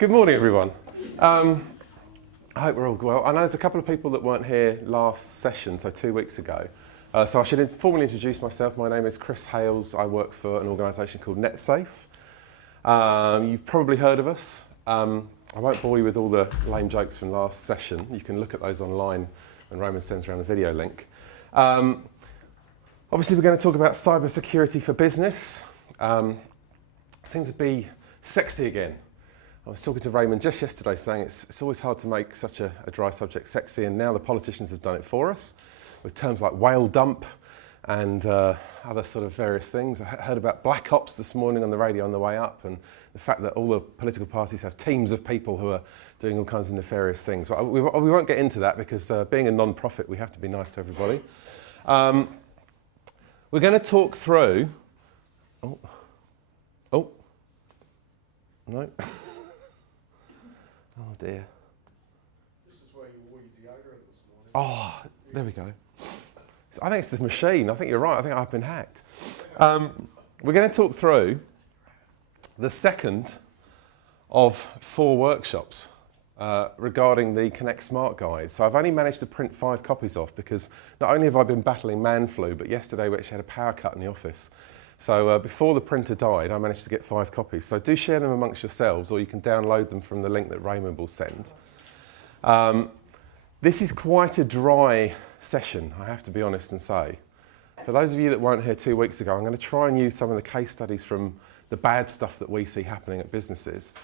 Good morning, everyone. I hope we're all well. I know there's a couple of people that weren't here last session, so 2 weeks ago. So I should formally introduce myself. My name is Chris Hales. I work for an organisation called NetSafe. You've probably heard of us. I won't bore you with all the lame jokes from last session. You can look at those online when Roman sends around the video link. Obviously, we're going to talk about cybersecurity for business. Seems to be sexy again. I was talking to Raymond just yesterday saying it's always hard to make such a dry subject sexy, and now the politicians have done it for us with terms like whale dump and other sort of various things. I heard about black ops this morning on the radio on the way up, and the fact that all the political parties have teams of people who are doing all kinds of nefarious things. But we won't get into that because being a non-profit, we have to be nice to everybody. We're going to talk through... No. Oh dear. This is where you wore your deodorant this morning. Oh, there we go. I think it's the machine. I think you're right. I think I've been hacked. We're going to talk through the second of 4 workshops regarding the Connect Smart Guide. So I've only managed to print 5 copies off because not only have I been battling man flu, but yesterday we actually had a power cut in the office. So before the printer died, I managed to get 5 copies. So do share them amongst yourselves, or you can download them from the link that Raymond will send. This is quite a dry session, I have to be honest and say. For those of you that weren't here 2 weeks ago, I'm going to try and use some of the case studies from the bad stuff that we see happening at businesses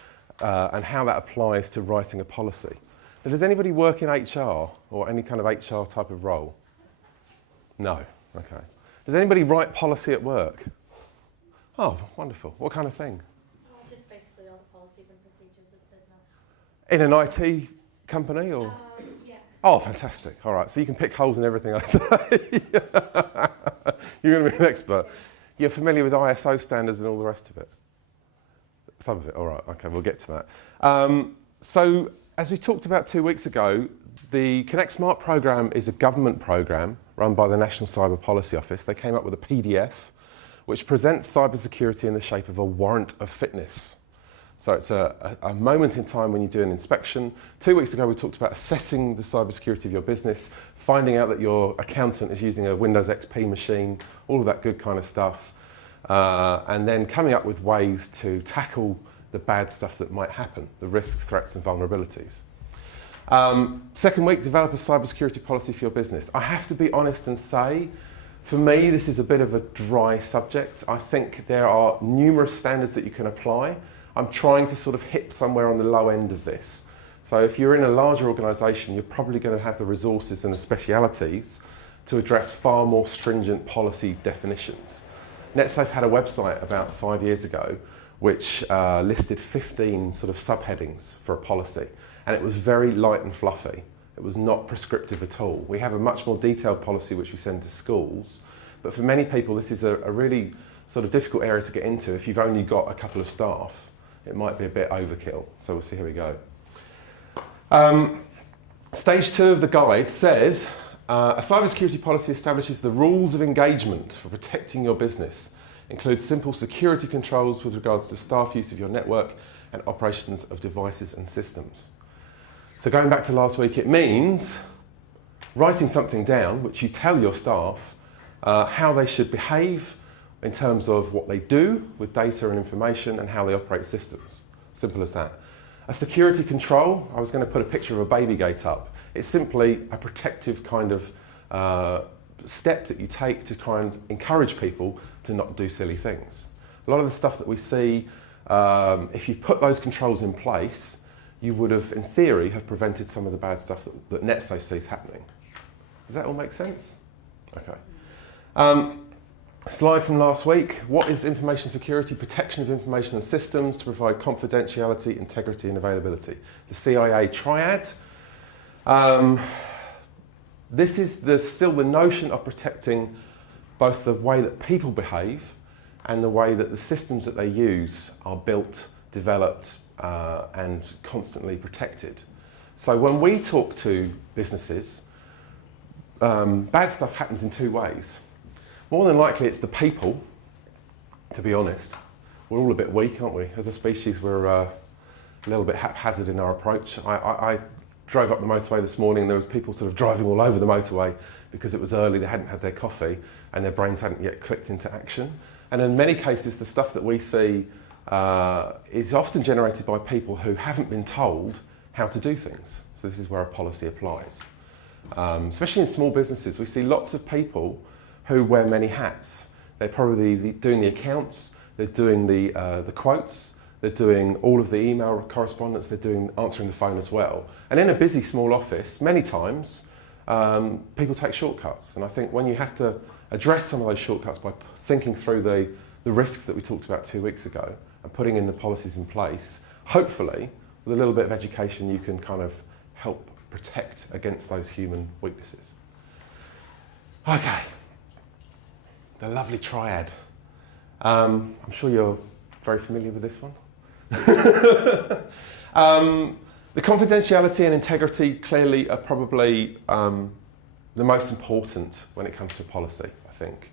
and how that applies to writing a policy. Now, does anybody work in HR or any kind of HR type of role? No. Okay. Does anybody write policy at work? Oh, wonderful. What kind of thing? Well, just basically all the policies and procedures of the business. In an IT company or? Yeah. Oh, fantastic. All right. So you can pick holes in everything I say. You're going to be an expert. You're familiar with ISO standards and all the rest of it? Some of it. All right. Okay, we'll get to that. So as we talked about 2 weeks ago, the Connect Smart program is a government program run by the National Cyber Policy Office. They came up with a PDF which presents cybersecurity in the shape of a warrant of fitness. So it's a moment in time when you do an inspection. 2 weeks ago we talked about assessing the cybersecurity of your business, finding out that your accountant is using a Windows XP machine, all of that good kind of stuff, and then coming up with ways to tackle the bad stuff that might happen, the risks, threats and vulnerabilities. Second week, develop a cybersecurity policy for your business. I have to be honest and say, for me, this is a bit of a dry subject. I think there are numerous standards that you can apply. I'm trying to sort of hit somewhere on the low end of this. So if you're in a larger organisation, you're probably going to have the resources and the specialities to address far more stringent policy definitions. NetSafe had a website about 5 years ago which listed 15 sort of subheadings for a policy, and it was very light and fluffy. It was not prescriptive at all. We have a much more detailed policy which we send to schools, but for many people this is a really sort of difficult area to get into. If you've only got a couple of staff, it might be a bit overkill. So we'll see how we go. Stage 2 of the guide says, a cybersecurity policy establishes the rules of engagement for protecting your business. Includes simple security controls with regards to staff use of your network and operations of devices and systems. So going back to last week, it means writing something down which you tell your staff how they should behave in terms of what they do with data and information and how they operate systems. Simple as that. A security control, I was going to put a picture of a baby gate up. It's simply a protective kind of step that you take to try and encourage people to not do silly things. A lot of the stuff that we see, if you put those controls in place, you would have, in theory, have prevented some of the bad stuff that NetSafe sees happening. Does that all make sense? Okay. Slide from last week. What is information security? Protection of information and systems to provide confidentiality, integrity and availability. The CIA triad. This is still the notion of protecting both the way that people behave and the way that the systems that they use are built, developed and constantly protected. So when we talk to businesses, bad stuff happens in 2 ways. More than likely it's the people, to be honest. We're all a bit weak, aren't we? As a species, we're a little bit haphazard in our approach. I drove up the motorway this morning, there was people sort of driving all over the motorway because it was early, they hadn't had their coffee and their brains hadn't yet clicked into action. And in many cases, the stuff that we see is often generated by people who haven't been told how to do things. So this is where a policy applies. Especially in small businesses, we see lots of people who wear many hats. They're probably doing the accounts, they're doing the quotes, they're doing all of the email correspondence, they're doing answering the phone as well. And in a busy small office, many times, people take shortcuts. And I think when you have to address some of those shortcuts by thinking through the risks that we talked about 2 weeks ago and putting in the policies in place, hopefully, with a little bit of education, you can kind of help protect against those human weaknesses. Okay, the lovely triad. I'm sure you're very familiar with this one. The confidentiality and integrity clearly are probably the most important when it comes to policy, I think.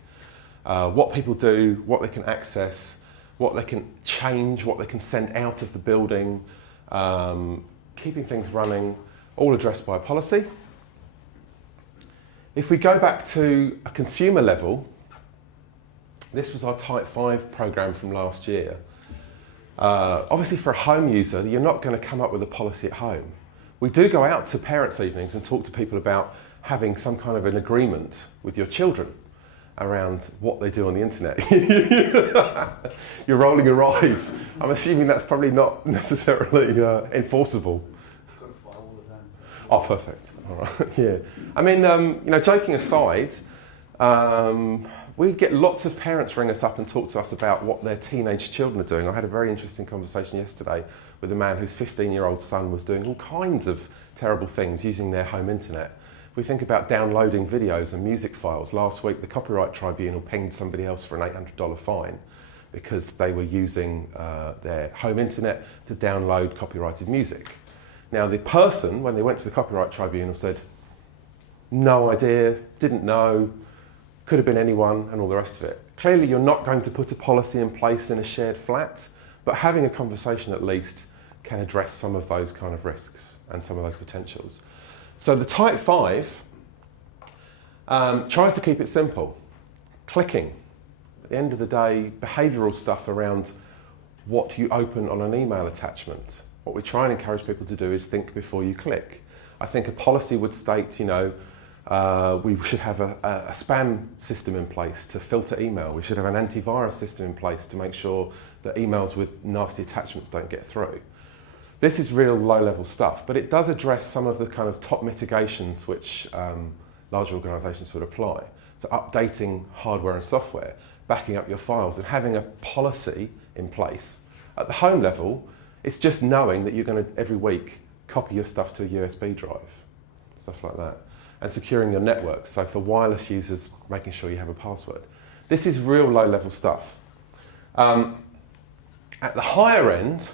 What people do, what they can access, what they can change, what they can send out of the building, keeping things running, all addressed by a policy. If we go back to a consumer level, this was our Type 5 program from last year. Obviously for a home user, you're not going to come up with a policy at home. We do go out to parents' evenings and talk to people about having some kind of an agreement with your children around what they do on the internet. You're rolling your eyes. I'm assuming that's probably not necessarily enforceable. Oh, perfect. All right. Yeah. I mean, you know, joking aside, we get lots of parents ring us up and talk to us about what their teenage children are doing. I had a very interesting conversation yesterday with a man whose 15-year-old son was doing all kinds of terrible things using their home internet. If we think about downloading videos and music files, last week the Copyright Tribunal pinged somebody else for an $800 fine because they were using their home internet to download copyrighted music. Now the person, when they went to the Copyright Tribunal, said, no idea, didn't know, could have been anyone, and all the rest of it. Clearly you're not going to put a policy in place in a shared flat, but having a conversation at least can address some of those kind of risks and some of those potentials. So the Type 5 tries to keep it simple. Clicking. At the end of the day, behavioural stuff around what you open on an email attachment. What we try and encourage people to do is think before you click. I think a policy would state, you know, we should have a spam system in place to filter email. We should have an antivirus system in place to make sure that emails with nasty attachments don't get through. This is real low-level stuff, but it does address some of the kind of top mitigations which large organisations would apply. So updating hardware and software, backing up your files, and having a policy in place. At the home level, it's just knowing that you're going to, every week, copy your stuff to a USB drive, stuff like that. And securing your network, so for wireless users, making sure you have a password. This is real low-level stuff. At the higher end,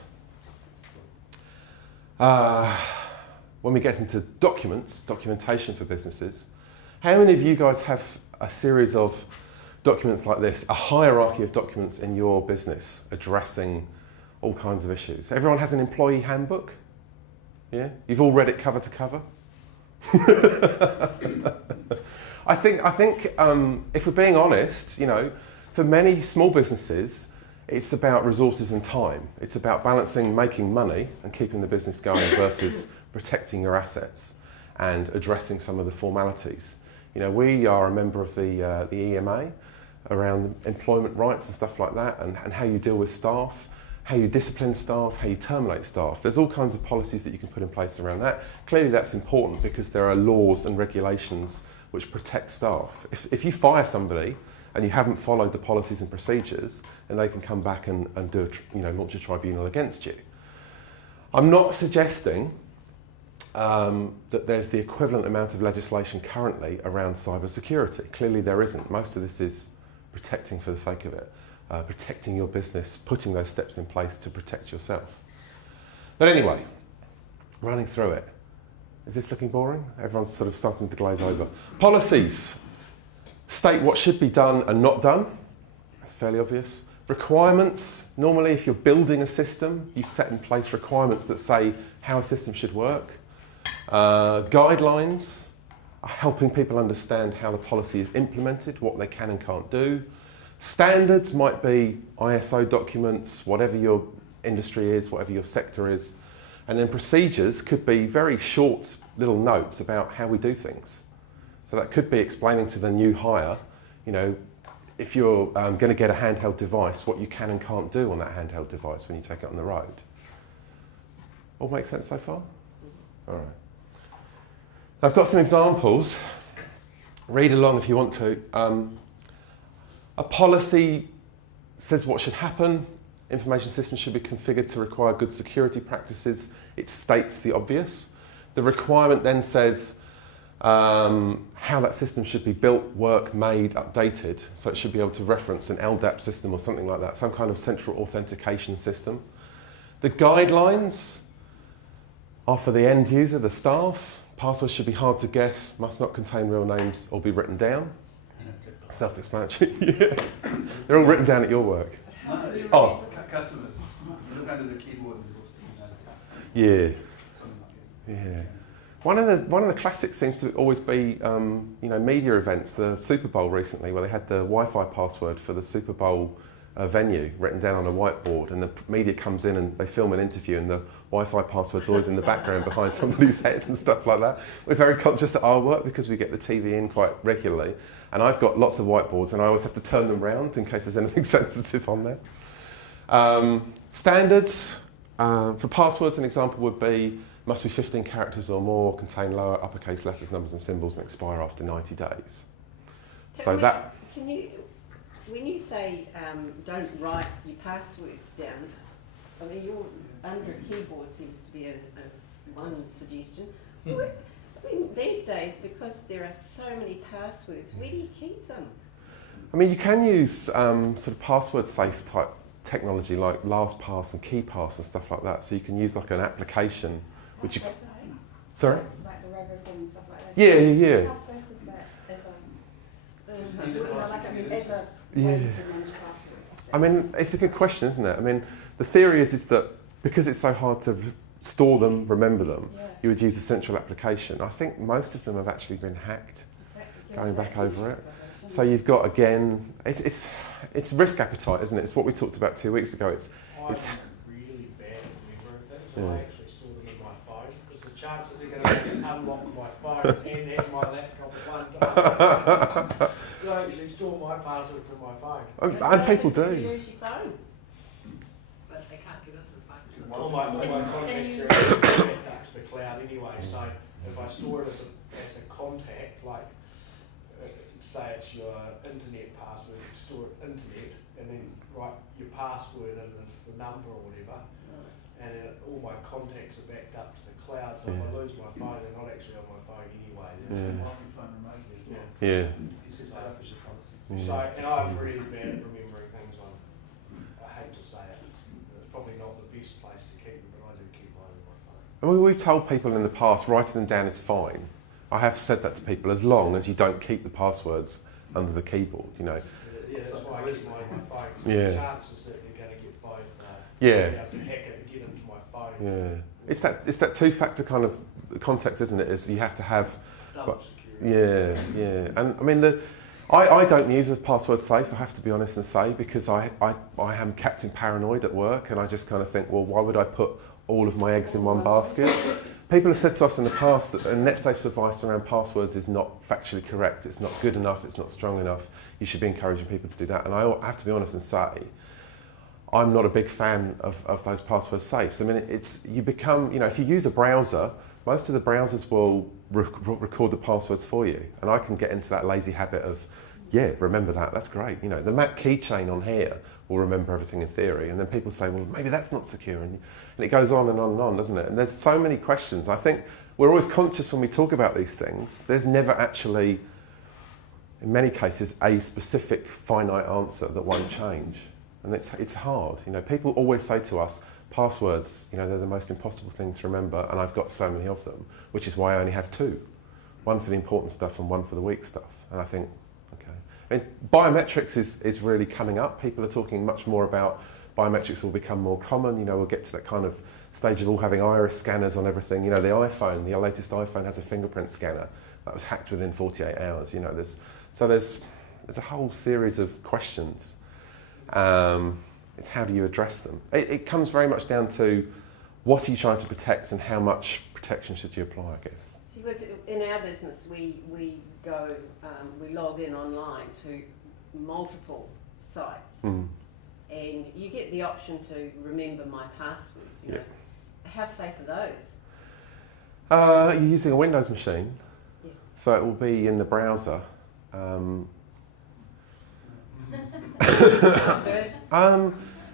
when we get into documentation for businesses, how many of you guys have a series of documents like this, a hierarchy of documents in your business addressing all kinds of issues? Everyone has an employee handbook? Yeah? You've all read it cover to cover? I think if we're being honest, you know, for many small businesses, it's about resources and time. It's about balancing making money and keeping the business going versus protecting your assets and addressing some of the formalities. You know, we are a member of the EMA around employment rights and stuff like that, and how you deal with staff, how you discipline staff, how you terminate staff. There's all kinds of policies that you can put in place around that. Clearly that's important because there are laws and regulations which protect staff. If you fire somebody and you haven't followed the policies and procedures, then they can come back and do launch a tribunal against you. I'm not suggesting that there's the equivalent amount of legislation currently around cybersecurity. Clearly there isn't. Most of this is protecting for the sake of it. Protecting your business, putting those steps in place to protect yourself. But anyway, running through it. Is this looking boring? Everyone's sort of starting to glaze over. Policies state what should be done and not done. That's fairly obvious. Requirements, normally if you're building a system, you set in place requirements that say how a system should work. Guidelines are helping people understand how the policy is implemented, what they can and can't do. Standards might be ISO documents, whatever your industry is, whatever your sector is. And then procedures could be very short little notes about how we do things. So that could be explaining to the new hire, you know, if you're going to get a handheld device, what you can and can't do on that handheld device when you take it on the road. All make sense so far? All right. I've got some examples. Read along if you want to. A policy says what should happen. Information systems should be configured to require good security practices. It states the obvious. The requirement then says how that system should be built, work, made, updated. So it should be able to reference an LDAP system or something like that, some kind of central authentication system. The guidelines are for the end user, the staff. Passwords should be hard to guess, must not contain real names or be written down. Self-explanatory. Yeah. They're all written down at your work. Oh. Customers, you look under the keyboard and what's being notified. Yeah. Something like that. Yeah. One of the classics seems to always be, you know, media events. The Super Bowl recently, where they had the Wi-Fi password for the Super Bowl venue written down on a whiteboard, and the media comes in and they film an interview, and the Wi-Fi password's always in the background behind somebody's head and stuff like that. We're very conscious at our work because we get the TV in quite regularly, and I've got lots of whiteboards, and I always have to turn them round in case there's anything sensitive on there. Standards for passwords, an example would be must be 15 characters or more, contain lower uppercase letters, numbers and symbols, and expire after 90 days. So that... Can you, when you say don't write your passwords down, I mean, you're under a keyboard seems to be one suggestion. I mean, these days, because there are so many passwords, where do you keep them? I mean, you can use sort of password safe type technology like LastPass and KeyPass and stuff like that. So you can use like an application, which you... Sorry? Like the RoboForm and stuff like that. Yeah. How safe is that as a Yeah. way to manage passwords? I mean, it's a good question, isn't it? I mean, the theory is that because it's so hard to store them, remember them, you would use a central application. I think most of them have actually been hacked, going back over it. So you've got, again, it's risk appetite, isn't it? It's what we talked about 2 weeks ago. I'm really bad at remembering things, so I actually store them in my phone, because the chance that they're going to unlock my phone and have my laptop at one time. So I actually store my passwords in my phone. And people do. You use your phone. But they can't get into the phone. All my contacts are actually backed up to the cloud anyway, so if I store it as a contact, like say it's your internet password, you store it internet, and then write your password in as the number or whatever, and then all my contacts are backed up to the cloud, so if I lose my phone, they're not actually on my phone anyway. Yeah. Phone remotely as well. Yeah. You set that up as your policy. So, and I'm really bad at remembering things. I hate to say it. It's probably not the best place to keep them, but I do keep mine in my phone. I mean, we've told people in the past, writing them down is fine. I have said that to people, as long as you don't keep the passwords under the keyboard, you know. Yeah, that's why I keep mine on my phone. Yeah. The chances that you're going to get both. Yeah. You have to hack it and get into my phone. Yeah. It's that two-factor kind of context, isn't it? Is you have to have... Double security. Yeah. And I mean, I don't use a password safe, I have to be honest and say, because I am Captain Paranoid at work, and I just kind of think, well, why would I put all of my eggs in one basket? People have said to us in the past that NetSafe's advice around passwords is not factually correct. It's not good enough, it's not strong enough. You should be encouraging people to do that. And I have to be honest and say, I'm not a big fan of those password safes. I mean, you become, you know, if you use a browser, most of the browsers will record the passwords for you. And I can get into that lazy habit of, yeah, remember that, that's great. You know, the Mac keychain on here will remember everything in theory. And then people say, well, maybe that's not secure. And it goes on and on and on, doesn't it? And there's so many questions. I think we're always conscious when we talk about these things. There's never actually, in many cases, a specific finite answer that won't change. And it's hard. You know, people always say to us, passwords, you know, they're the most impossible thing to remember, and I've got so many of them, which is why I only have two. One for the important stuff and one for the weak stuff. And I think, okay. And biometrics is really coming up. People are talking much more about biometrics will become more common. You know, we'll get to that kind of stage of all having iris scanners on everything. You know, the latest iPhone has a fingerprint scanner that was hacked within 48 hours. You know, there's a whole series of questions. It's how do you address them? It comes very much down to what are you trying to protect and how much protection should you apply, I guess. See, in our business, we log in online to multiple sites, and you get the option to remember my password. You know. How safe are those? You're using a Windows machine, so it will be in the browser.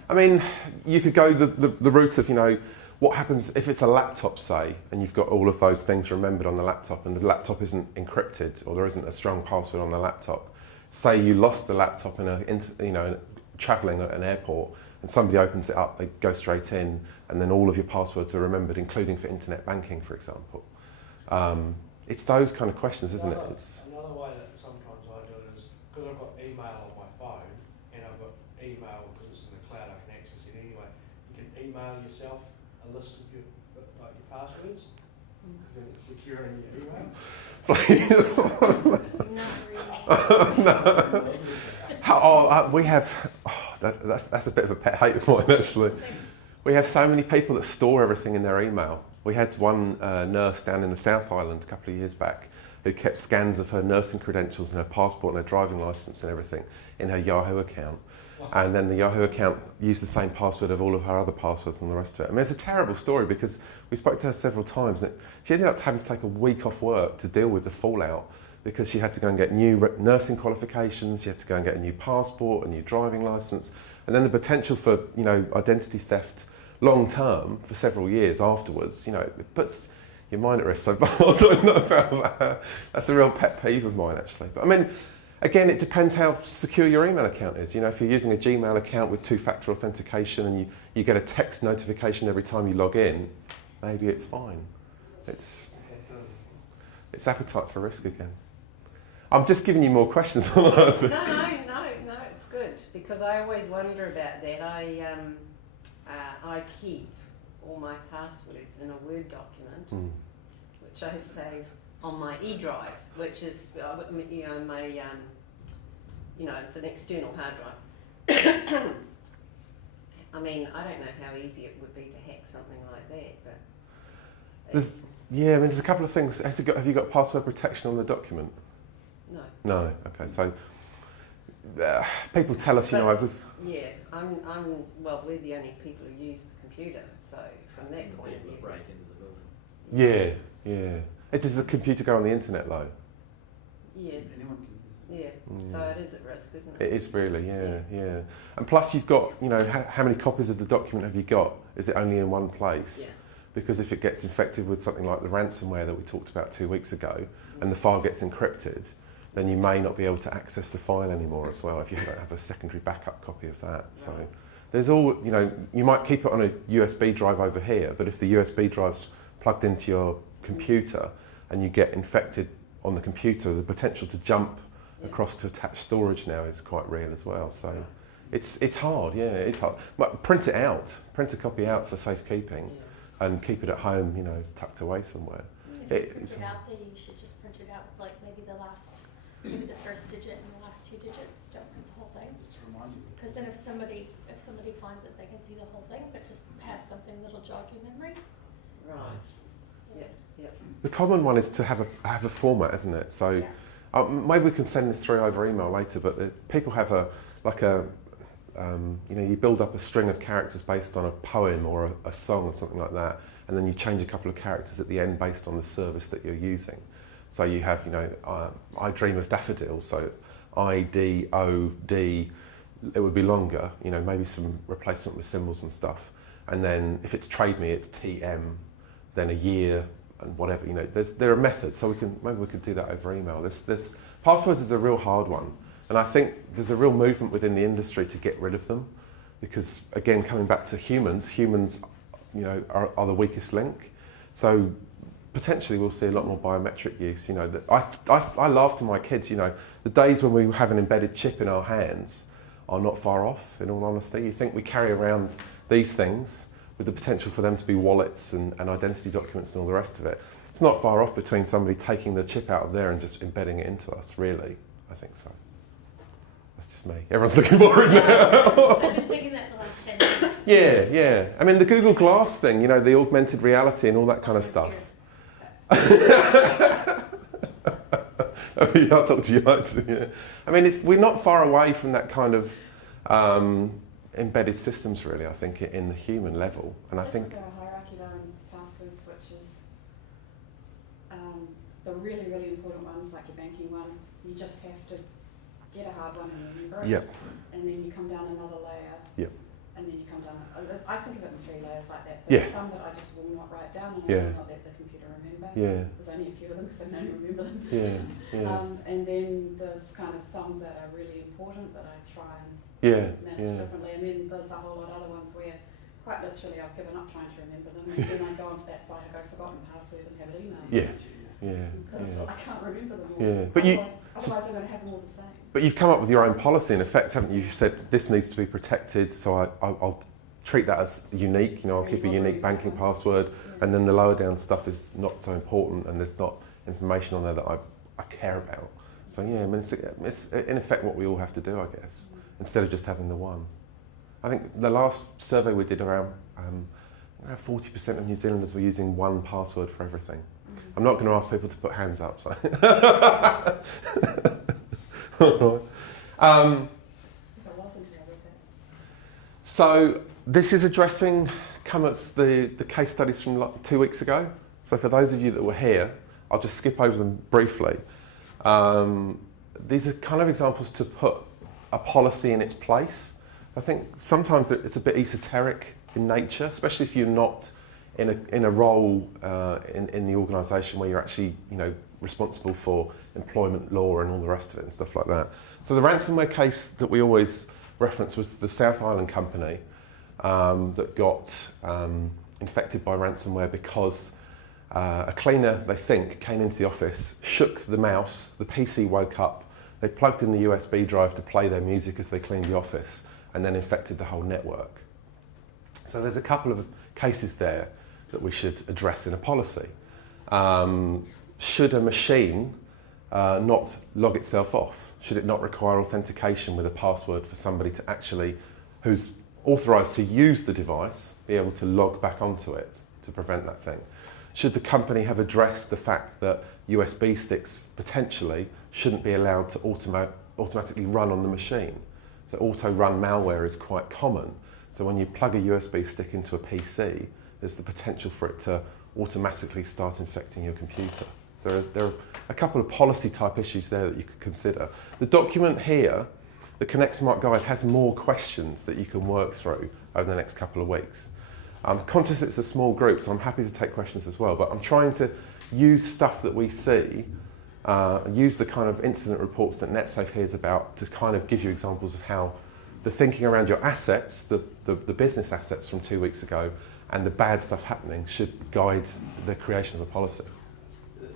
I mean, you could go the route of, you know, what happens if it's a laptop, say, and you've got all of those things remembered on the laptop and the laptop isn't encrypted or there isn't a strong password on the laptop. Say you lost the laptop travelling at an airport and somebody opens it up, they go straight in and then all of your passwords are remembered, including for internet banking, for example. It's those kind of questions, isn't it? Another way that sometimes I do it is, because I've got email on my phone and I've got email because it's in the cloud, I can access it anyway. You can email yourself a list of your passwords, because then it's secure in your email. We have, that's a bit of a pet hate of mine, actually. We have so many people that store everything in their email. We had one nurse down in the South Island a couple of years back who kept scans of her nursing credentials and her passport and her driving licence and everything in her Yahoo account. And then the Yahoo account used the same password of all of her other passwords and the rest of it. I mean, it's a terrible story because we spoke to her several times and she ended up having to take a week off work to deal with the fallout because she had to go and get new nursing qualifications, she had to go and get a new passport, a new driving licence, and then the potential for, you know, identity theft long term for several years afterwards, you know, it puts your mind at risk. So I don't know about that. That's a real pet peeve of mine, actually. But I mean, again, it depends how secure your email account is. You know, if you're using a Gmail account with two-factor authentication and you get a text notification every time you log in, maybe it's fine. It's appetite for risk again. I'm just giving you more questions on that. No, it's good because I always wonder about that. I keep all my passwords in a Word document, which I save on my e-drive, which is, it's an external hard drive. I mean, I don't know how easy it would be to hack something like that, but... there's a couple of things. Have you got password protection on the document? No. No, okay, so people tell us, we're the only people who use the computer, so from that point of view... break into the building. Yeah. Does the computer go on the internet though? Yeah. Anyone can use it. Yeah, so it is at risk, isn't it? It is really, yeah. And plus you've got, how many copies of the document have you got? Is it only in one place? Yeah. Because if it gets infected with something like the ransomware that we talked about 2 weeks ago, and the file gets encrypted, then you may not be able to access the file anymore as well if you don't have a secondary backup copy of that. So there's all, you might keep it on a USB drive over here, but if the USB drive's plugged into your computer and you get infected on the computer, the potential to jump across to attached storage now is quite real as well. So it's hard, it's hard. But print it out, print a copy out for safekeeping and keep it at home, tucked away somewhere. If you print it out, then you should just print it out with maybe the first digit and the last 2 digits. Don't print the whole thing. Just remind you. Because then if somebody finds it, they can see the whole thing, but just have something that'll jog your memory. Right. Yeah. The common one is to have a format, isn't it? So maybe we can send this through over email later, but people have you build up a string of characters based on a poem or a song or something like that, and then you change a couple of characters at the end based on the service that you're using. So you have, I dream of daffodils, so I-D-O-D, it would be longer, maybe some replacement with symbols and stuff. And then if it's trade me, it's TM, then a year, and whatever, there are methods, so maybe we could do that over email. This passwords is a real hard one, and I think there's a real movement within the industry to get rid of them, because again, coming back to humans, are the weakest link. So potentially we'll see a lot more biometric use. You know, that I laugh to my kids. You know, the days when we have an embedded chip in our hands are not far off. In all honesty, you think we carry around these things with the potential for them to be wallets and identity documents and all the rest of it. It's not far off between somebody taking the chip out of there and just embedding it into us. Really, I think so. That's just me. Everyone's looking worried now. I've been thinking that the last 10 years. Yeah, yeah. I mean, the Google Glass thing, you know, the augmented reality and all that kind of stuff. Oh, yeah, I'll talk to you later. Yeah. I mean, we're not far away from that kind of embedded systems, really, I think, in the human level. And I think... Isn't there a hierarchy, though, in passwords, which is the really, really important ones, like your banking one, you just have to get a hard one and remember it. Yep. And then you come down another layer. Yep. And then you come down, I think of it in 3 layers like that. Yeah. There's some that I just will not write down and I Yeah. will not let the computer remember. Yeah. There's only a few of them because I don't remember them. Yeah, yeah. And then there's kind of some that are really important that I try and Yeah, manage yeah. differently. And then there's a whole lot of other ones where quite literally I've given up trying to remember them. And then I go onto that site, I go forgotten password and have it emailed. Yeah, yeah, Because yeah. I can't remember them all. Yeah, but you- Otherwise I'm going to have them all the same. But you've come up with your own policy in effect, haven't you? You said this needs to be protected, so I'll treat that as unique. You know, I'll keep a unique banking password, and then the lower down stuff is not so important, and there's not information on there that I care about. So yeah, I mean, it's in effect what we all have to do, I guess, instead of just having the one. I think the last survey we did around 40% of New Zealanders were using one password for everything. I'm not going to ask people to put hands up, so. So this is addressing the case studies from like 2 weeks ago. So for those of you that were here, I'll just skip over them briefly. These are kind of examples to put a policy in its place. I think sometimes it's a bit esoteric in nature, especially if you're not in a role in the organisation where you're actually, you know, responsible for employment law and all the rest of it and stuff like that. So the ransomware case that we always reference was the South Island company that got infected by ransomware because a cleaner, they think, came into the office, shook the mouse, the PC woke up, they plugged in the USB drive to play their music as they cleaned the office, and then infected the whole network. So there's a couple of cases there that we should address in a policy. Should a machine not log itself off? Should it not require authentication with a password for somebody to actually, who's authorised to use the device, be able to log back onto it to prevent that thing? Should the company have addressed the fact that USB sticks potentially shouldn't be allowed to automatically run on the machine? So auto-run malware is quite common. So when you plug a USB stick into a PC, there's the potential for it to automatically start infecting your computer. So there are a couple of policy type issues there that you could consider. The document here, the Connect Smart Guide, has more questions that you can work through over the next couple of weeks. I'm conscious it's a small group, so I'm happy to take questions as well, but I'm trying to use stuff that we see, use the kind of incident reports that NetSafe hears about to kind of give you examples of how the thinking around your assets, the business assets from 2 weeks ago, and the bad stuff happening should guide the creation of a policy.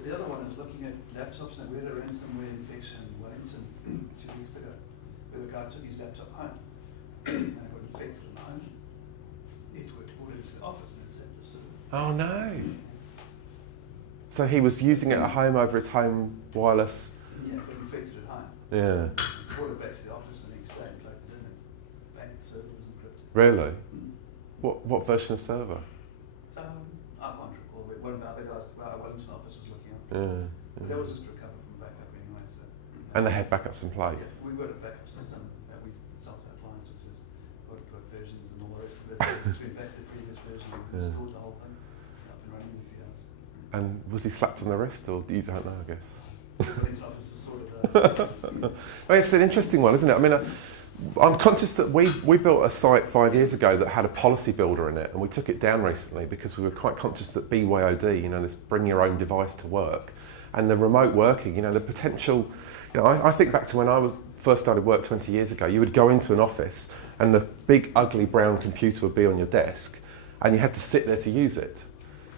The other one is looking at laptops and where the ransomware infection went in 2 weeks ago, where the guy took his laptop home and it got infected in the home. It was brought into the office and it set the server. Oh no! So he was using it at home over his home wireless. Yeah, got infected at home. Yeah. He brought it back to the office the next day and plugged it in and bang, the server was encrypted. Really? What version of server? I can't recall. One of the other guys, Wellington office was looking up. Yeah. But that was just recovered from backup anyway. So. And they had backups in place. Yeah, we've got a backup system that we sell to our clients, which is got versions and all the rest of it. So we just went back to the previous version and restored the whole thing. Up and running in a few hours. And was he slapped on the wrist, or you don't know, I guess? Wellington office is sort of Well, it's an interesting one, isn't it? I mean, I'm conscious that we built a site 5 years ago that had a policy builder in it, and we took it down recently because we were quite conscious that BYOD, you know, this bring your own device to work, and the remote working, you know, the potential, you know, I think back to when I first started work 20 years ago. You would go into an office and the big ugly brown computer would be on your desk and you had to sit there to use it.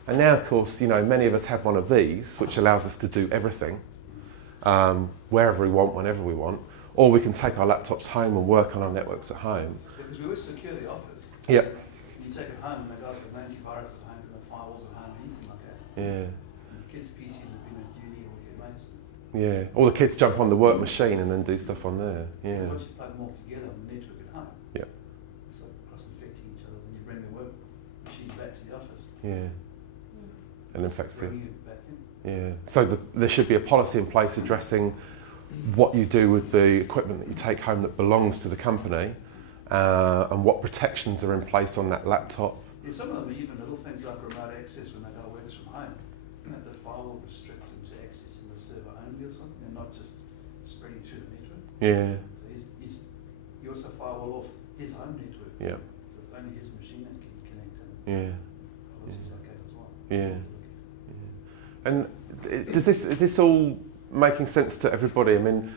And now, of course, you know, many of us have one of these, which allows us to do everything, wherever we want, whenever we want. Or we can take our laptops home and work on our networks at home. Because we always secure the office. Yeah. And you take it home and the guys have antivirus at home and the firewalls at home, anything like that. Yeah. And the kids' PCs have been at uni or with their mates. Yeah. All the kids jump on the work machine and then do stuff on there. Yeah. And once you plug them all together on the network at home, Yeah. it's like cross-infecting each other. When you bring the work machine back to the office, Yeah. And infects the. bring you back in. Yeah. So there should be a policy in place addressing what you do with the equipment that you take home that belongs to the company, and what protections are in place on that laptop. Yeah, some of them are even little things like remote access when the guy works from home. The firewall restricts him to accessing the server only or something, and not just spreading through the network. Yeah. So you also firewall off his home network. Yeah. So it's only his machine that can connect to Yeah. policies like that as well. Yeah. And is this all making sense to everybody? I mean,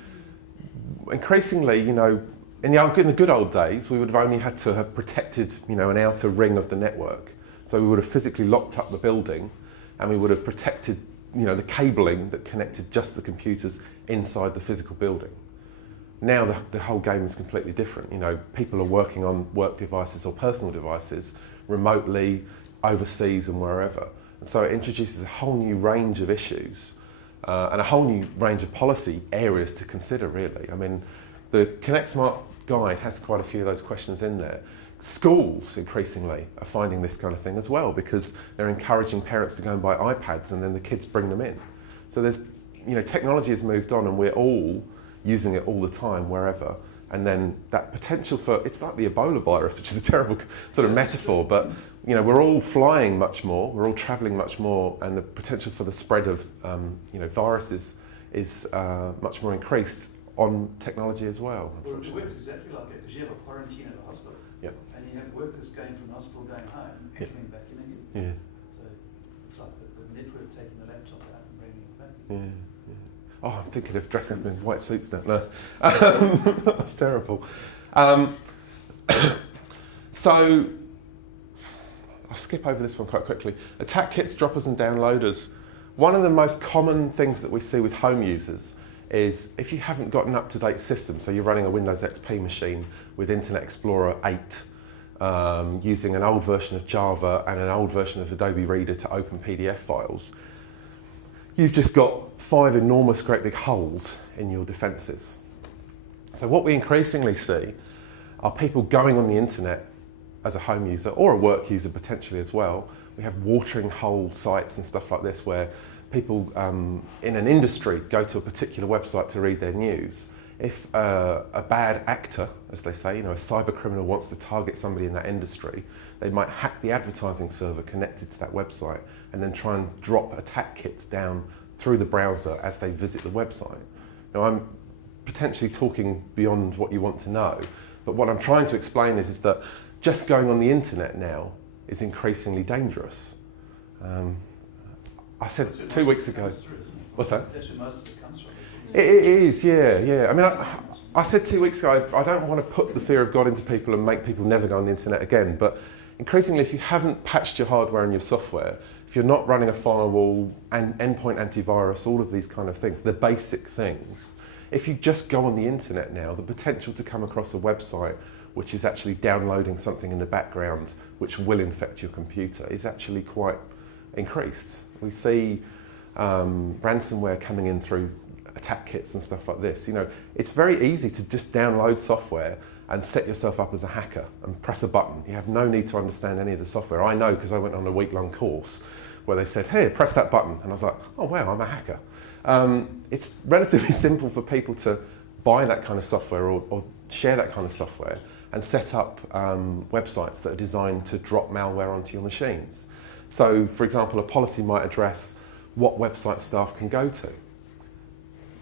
increasingly, you know, in the good old days, we would have only had to have protected, you know, an outer ring of the network. So we would have physically locked up the building, and we would have protected, you know, the cabling that connected just the computers inside the physical building. Now the whole game is completely different. You know, people are working on work devices or personal devices remotely, overseas and wherever. And so it introduces a whole new range of issues and a whole new range of policy areas to consider, really. I mean, the Connect Smart guide has quite a few of those questions in there. Schools, increasingly, are finding this kind of thing as well, because they're encouraging parents to go and buy iPads and then the kids bring them in. So there's, you know, technology has moved on and we're all using it all the time, wherever. And then that potential for, it's like the Ebola virus, which is a terrible sort of metaphor, but you know, we're all flying much more, we're all travelling much more, and the potential for the spread of you know, viruses is much more increased on technology as well, Well, it unfortunately. works exactly like that, because you have a quarantine at the hospital. Yeah. And you have workers going from the hospital going home and Yeah. coming back in again. Yeah, So it's like the network taking the laptop out and bringing it back. yeah, yeah. Oh, I'm thinking of dressing up in white suits now. No, that's terrible. So, I'll skip over this one quite quickly. Attack kits, droppers and downloaders. One of the most common things that we see with home users is if you haven't got an up-to-date system, so you're running a Windows XP machine with Internet Explorer 8, using an old version of Java and an old version of Adobe Reader to open PDF files, you've just got 5 enormous great big holes in your defences. So what we increasingly see are people going on the internet as a home user or a work user potentially as well. We have watering hole sites and stuff like this where people in an industry go to a particular website to read their news. If a bad actor, as they say, you know, a cyber criminal wants to target somebody in that industry, they might hack the advertising server connected to that website and then try and drop attack kits down through the browser as they visit the website. Now, I'm potentially talking beyond what you want to know, but what I'm trying to explain is that just going on the internet now is increasingly dangerous. I said 2 weeks ago. What's that? That's where most of it comes from. It is, yeah, yeah. I mean, I said 2 weeks ago, I don't want to put the fear of God into people and make people never go on the internet again, but increasingly, if you haven't patched your hardware and your software, if you're not running a firewall and endpoint antivirus, all of these kind of things, the basic things, if you just go on the internet now, the potential to come across a website which is actually downloading something in the background which will infect your computer is actually quite increased. We see ransomware coming in through attack kits and stuff like this. You know, it's very easy to just download software and set yourself up as a hacker and press a button. You have no need to understand any of the software. I know because I went on a week-long course where they said, hey, press that button. And I was like, oh wow, I'm a hacker. It's relatively simple for people to buy that kind of software or share that kind of software and set up websites that are designed to drop malware onto your machines. So, for example, a policy might address what website staff can go to.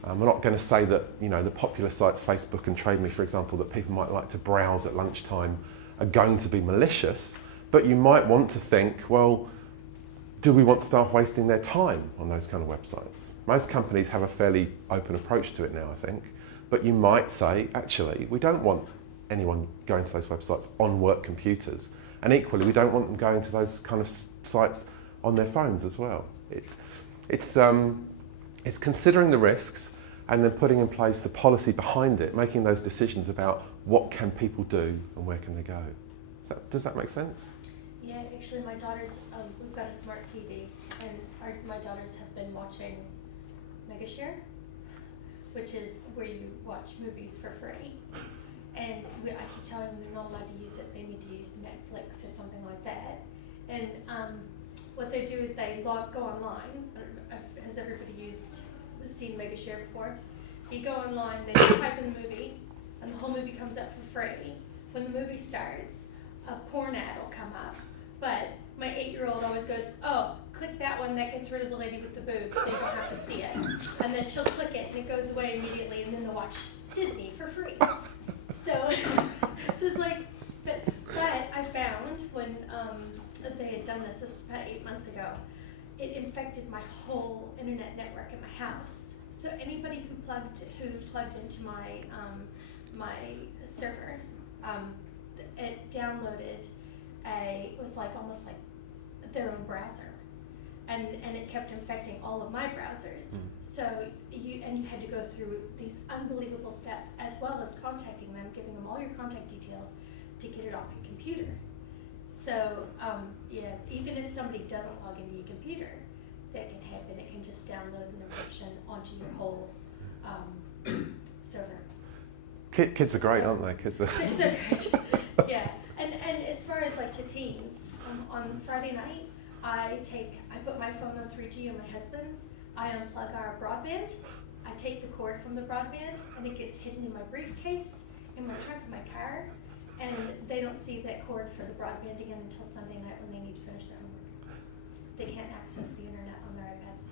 We're not going to say that, you know, the popular sites, Facebook and TradeMe, for example, that people might like to browse at lunchtime are going to be malicious, but you might want to think, well, do we want staff wasting their time on those kind of websites? Most companies have a fairly open approach to it now, I think, but you might say, actually, we don't want anyone going to those websites on work computers, and equally, we don't want them going to those kind of sites on their phones as well. It's considering the risks and then putting in place the policy behind it, making those decisions about what can people do and where can they go. Does that make sense? Yeah, actually my daughters, we've got a smart TV, and my daughters have been watching Megashare, which is where you watch movies for free. And I keep telling them they're not allowed to use it, they need to use Netflix or something like that. And what they do is they go online. Has everybody seen Megashare before? You go online, they type in the movie, and the whole movie comes up for free. When the movie starts, a porn ad will come up. But my 8-year-old always goes, oh, click that one, that gets rid of the lady with the boobs, so you don't have to see it. And then she'll click it, and it goes away immediately, and then they'll watch Disney for free. So it's like, but I found when they had done this was about 8 months ago, it infected my whole internet network in my house. So anybody who plugged into my server, it downloaded it was like almost like their own browser, and it kept infecting all of my browsers. So you had to go through these unbelievable steps, as well as contacting them, giving them all your contact details to get it off your computer. So yeah, even if somebody doesn't log into your computer, that can happen. It can just download an encryption onto your whole server. Kids are great, aren't they? Kids are. They're so good. Yeah, and as far as like the teens, on Friday night, I put my phone on 3G and my husband's. I unplug our broadband. I take the cord from the broadband, and it gets hidden in my briefcase, in my trunk of my car, and they don't see that cord for the broadband again until Sunday night when they need to finish their homework. They can't access the internet on their iPads.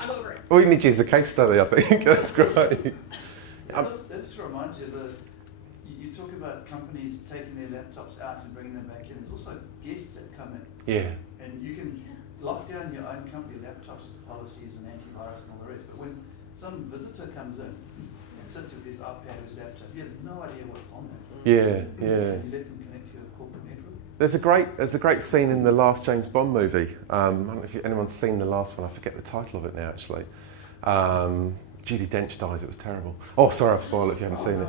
I'm over it. We need to use a case study, I think. That's great. That just reminds you that you talk about companies taking their laptops out and bringing them back in. There's also guests that come in. Yeah. And you can lock down your own company laptops with policies and antivirus and all the rest. But when some visitor comes in and sits with his iPad or his laptop, you have no idea what's on there. Yeah, yeah. And you let them connect to your corporate network. There's a great scene in the last James Bond movie. I don't know if anyone's seen the last one. I forget the title of it now, actually. Judi Dench dies. It was terrible. Oh, sorry, I've spoiled it if you haven't seen it.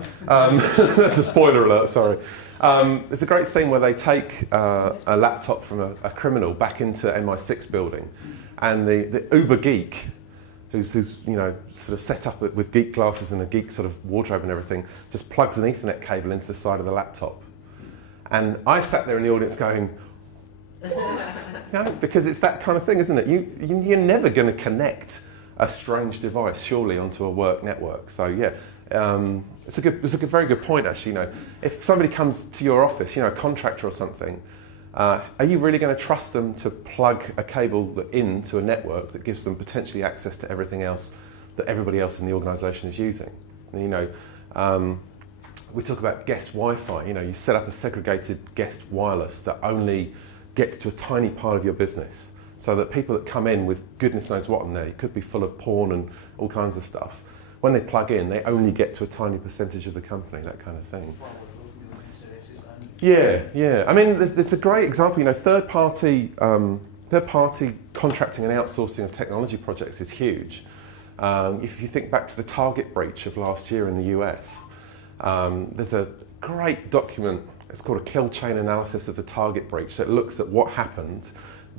That's a spoiler alert. Sorry. There's a great scene where they take a laptop from a criminal back into MI6 building, and the uber geek, who's sort of set up with geek glasses and a geek sort of wardrobe and everything, just plugs an Ethernet cable into the side of the laptop. And I sat there in the audience going, because it's that kind of thing, isn't it? You're never going to connect a strange device surely onto a work network. So yeah, it's a very good point actually. If somebody comes to your office, a contractor or something, are you really going to trust them to plug a cable into a network that gives them potentially access to everything else that everybody else in the organisation is using? We talk about guest Wi-Fi. You set up a segregated guest wireless that only gets to a tiny part of your business, so that people that come in with goodness knows what on there, it could be full of porn and all kinds of stuff, when they plug in, they only get to a tiny percentage of the company, that kind of thing. Yeah. I mean, there's a great example. Third-party contracting and outsourcing of technology projects is huge. If you think back to the Target breach of last year in the US, there's a great document. It's called a kill chain analysis of the Target breach that looks at what happened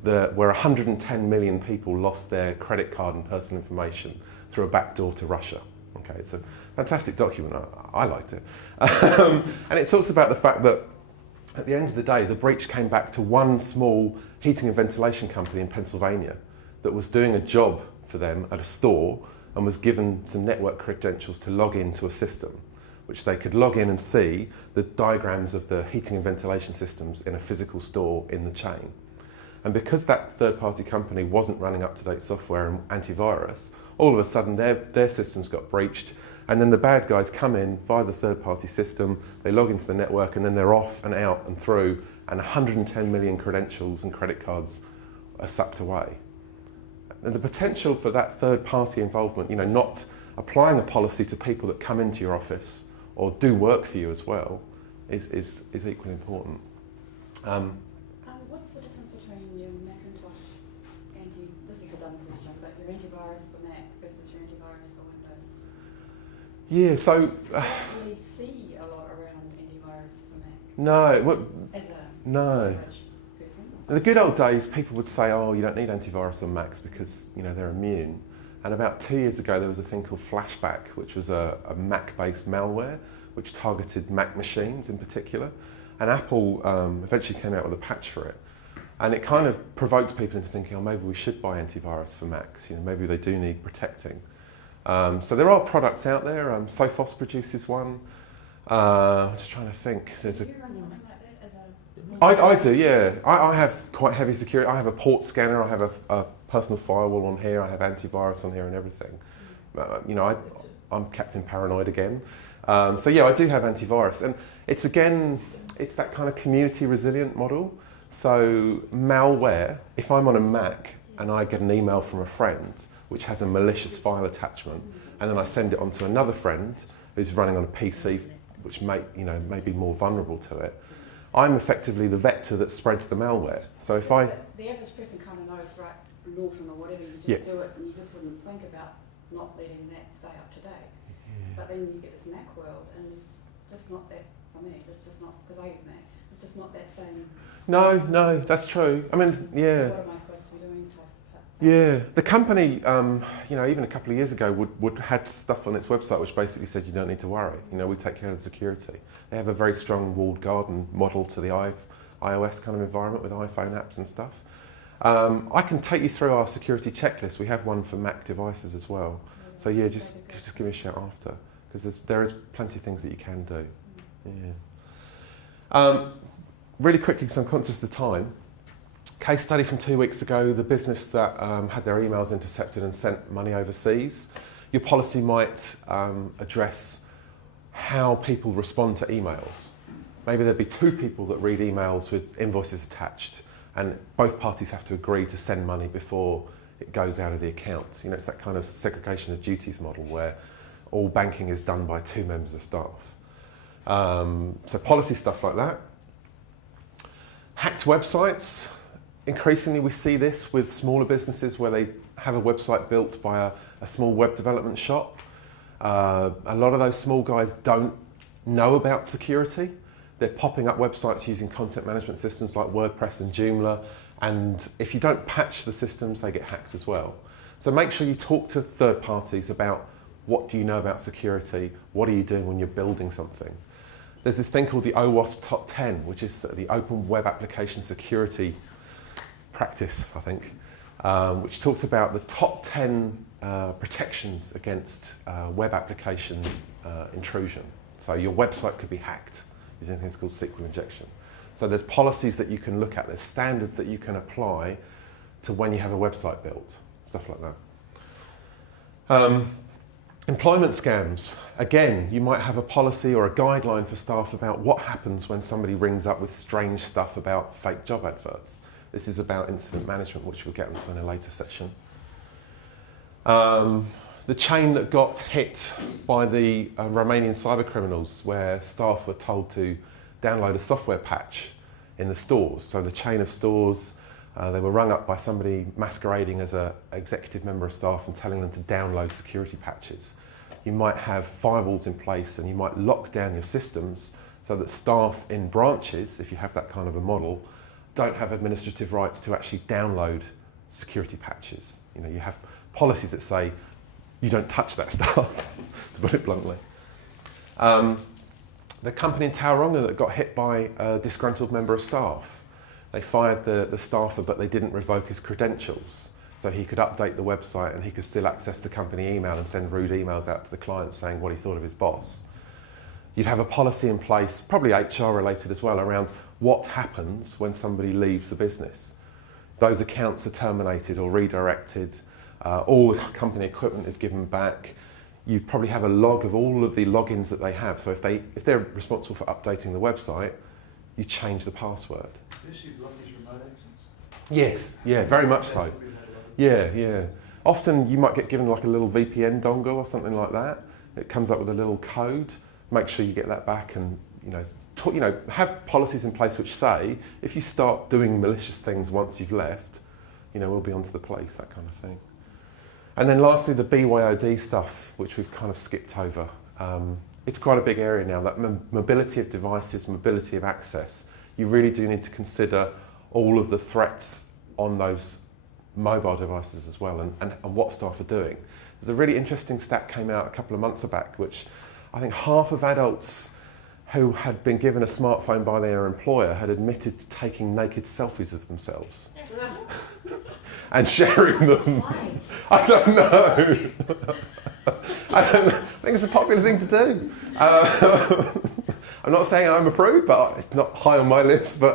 where 110 million people lost their credit card and personal information through a backdoor to Russia. Okay, it's a fantastic document. I liked it. And it talks about the fact that at the end of the day, the breach came back to one small heating and ventilation company in Pennsylvania that was doing a job for them at a store and was given some network credentials to log into a system, which they could log in and see the diagrams of the heating and ventilation systems in a physical store in the chain. And because that third-party company wasn't running up-to-date software and antivirus, all of a sudden their systems got breached, and then the bad guys come in via the third-party system, they log into the network, and then they're off and out and through, and 110 million credentials and credit cards are sucked away. And the potential for that third-party involvement, not applying a policy to people that come into your office or do work for you as well, is equally important. What's the difference between your Macintosh this is the dumb question, but your antivirus for Mac versus your antivirus for Windows? Yeah, so Do you really see a lot around antivirus for Mac no, what, as a no. average person? In the good old days, people would say, oh, you don't need antivirus on Macs because, you know, they're immune. And about 2 years ago, there was a thing called Flashback, which was a Mac-based malware, which targeted Mac machines in particular. And Apple eventually came out with a patch for it. And it kind of provoked people into thinking, oh, maybe we should buy antivirus for Macs. You know, maybe they do need protecting. So there are products out there. Sophos produces one. I'm just trying to think. There's Do you run something like that as a... I do, yeah. I have quite heavy security. I have a port scanner. I have a personal firewall on here. I have antivirus on here and everything. You know, I'm Captain Paranoid again. So yeah, I do have antivirus, and it's that kind of community resilient model. So malware, if I'm on a Mac and I get an email from a friend which has a malicious file attachment, and then I send it on to another friend who's running on a PC which may be more vulnerable to it, I'm effectively the vector that spreads the malware. So if I... The average person kind of knows, right, Norton or whatever, you just do it and you just wouldn't think about not letting that stay up to date. Yeah. But then you get this Mac world and it's just not that, for me, it's just not, because I use Mac, it's just not that same... No, that's true. I mean, yeah. So what am I supposed to be doing? Yeah, the company, you know, even a couple of years ago would had stuff on its website which basically said you don't need to worry. You know, we take care of the security. They have a very strong walled garden model to the iOS kind of environment with iPhone apps and stuff. I can take you through our security checklist. We have one for Mac devices as well. So yeah, just give me a shout after, because there is plenty of things that you can do. Yeah. Really quickly, because I'm conscious of the time. Case study from 2 weeks ago, the business that had their emails intercepted and sent money overseas. Your policy might address how people respond to emails. Maybe there'd be 2 people that read emails with invoices attached, and both parties have to agree to send money before it goes out of the account. You know, it's that kind of segregation of duties model where all banking is done by 2 members of staff. So policy stuff like that. Hacked websites. Increasingly we see this with smaller businesses where they have a website built by a small web development shop. A lot of those small guys don't know about security. They're popping up websites using content management systems like WordPress and Joomla, and if you don't patch the systems, they get hacked as well. So make sure you talk to third parties about what do you know about security, what are you doing when you're building something. There's this thing called the OWASP Top 10, which is the Open Web Application Security practice, I think, which talks about the top 10 protections against web application intrusion. So your website could be hacked using things called SQL injection. So there's policies that you can look at, there's standards that you can apply to when you have a website built, stuff like that. Employment scams. Again, you might have a policy or a guideline for staff about what happens when somebody rings up with strange stuff about fake job adverts. This is about incident management, which we'll get into in a later session. The chain that got hit by the Romanian cyber criminals, where staff were told to download a software patch in the stores. So the chain of stores, they were rung up by somebody masquerading as an executive member of staff and telling them to download security patches. You might have firewalls in place and you might lock down your systems so that staff in branches, if you have that kind of a model, don't have administrative rights to actually download security patches. You know, you have policies that say you don't touch that stuff, to put it bluntly. The company in Tauranga that got hit by a disgruntled member of staff. They fired the staffer, but they didn't revoke his credentials. So he could update the website and he could still access the company email and send rude emails out to the client saying what he thought of his boss. You'd have a policy in place, probably HR related as well, around what happens when somebody leaves the business. Those accounts are terminated or redirected, all company equipment is given back. You probably have a log of all of the logins that they have. So if they're responsible for updating the website, you change the password. This you block these remote access? Yes, yeah, very much so. Yeah. Often you might get given like a little VPN dongle or something like that. It comes up with a little code. Make sure you get that back and have policies in place which say if you start doing malicious things once you've left, we'll be onto the police, that kind of thing. And then lastly, the BYOD stuff, which we've kind of skipped over. It's quite a big area now, that mobility of devices, mobility of access. You really do need to consider all of the threats on those mobile devices as well, and what staff are doing. There's a really interesting stat came out a couple of months back, which I think half of adults who had been given a smartphone by their employer had admitted to taking naked selfies of themselves and sharing them. Why? I don't know. I think it's a popular thing to do. I'm not saying I'm a prude, but it's not high on my list. But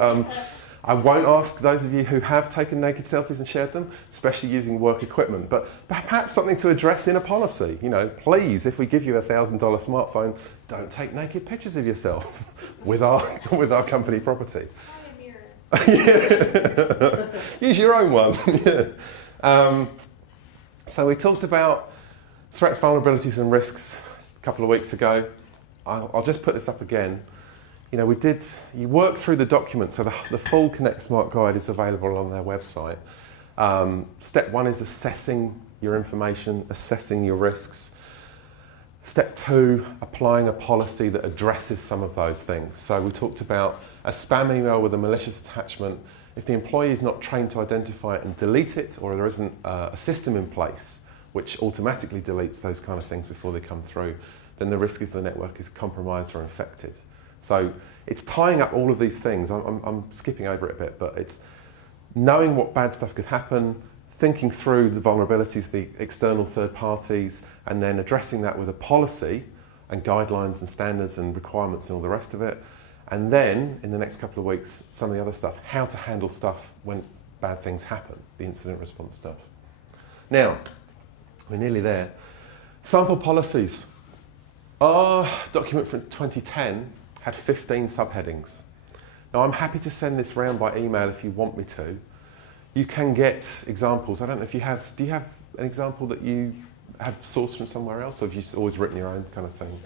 I won't ask those of you who have taken naked selfies and shared them, especially using work equipment. But perhaps something to address in a policy. Please, if we give you a $1,000 smartphone, don't take naked pictures of yourself with our company property. Buy a mirror. Yeah. Use your own one. Yeah. So we talked about threats, vulnerabilities and risks a couple of weeks ago. I'll just put this up again. You work through the document, so the full Connect Smart Guide is available on their website. Step 1 is assessing your information, assessing your risks. Step 2, applying a policy that addresses some of those things. So we talked about a spam email with a malicious attachment. If the employee is not trained to identify it and delete it, or there isn't a system in place which automatically deletes those kind of things before they come through, then the risk is the network is compromised or infected. So it's tying up all of these things. I'm skipping over it a bit, but it's knowing what bad stuff could happen, thinking through the vulnerabilities, the external third parties, and then addressing that with a policy and guidelines and standards and requirements and all the rest of it. And then, in the next couple of weeks, some of the other stuff, how to handle stuff when bad things happen, the incident response stuff. Now, we're nearly there. Sample policies. Our document from 2010 had 15 subheadings. Now, I'm happy to send this round by email if you want me to. You can get examples. I don't know if you have, do you have an example that you have sourced from somewhere else, or have you always written your own kind of thing? Just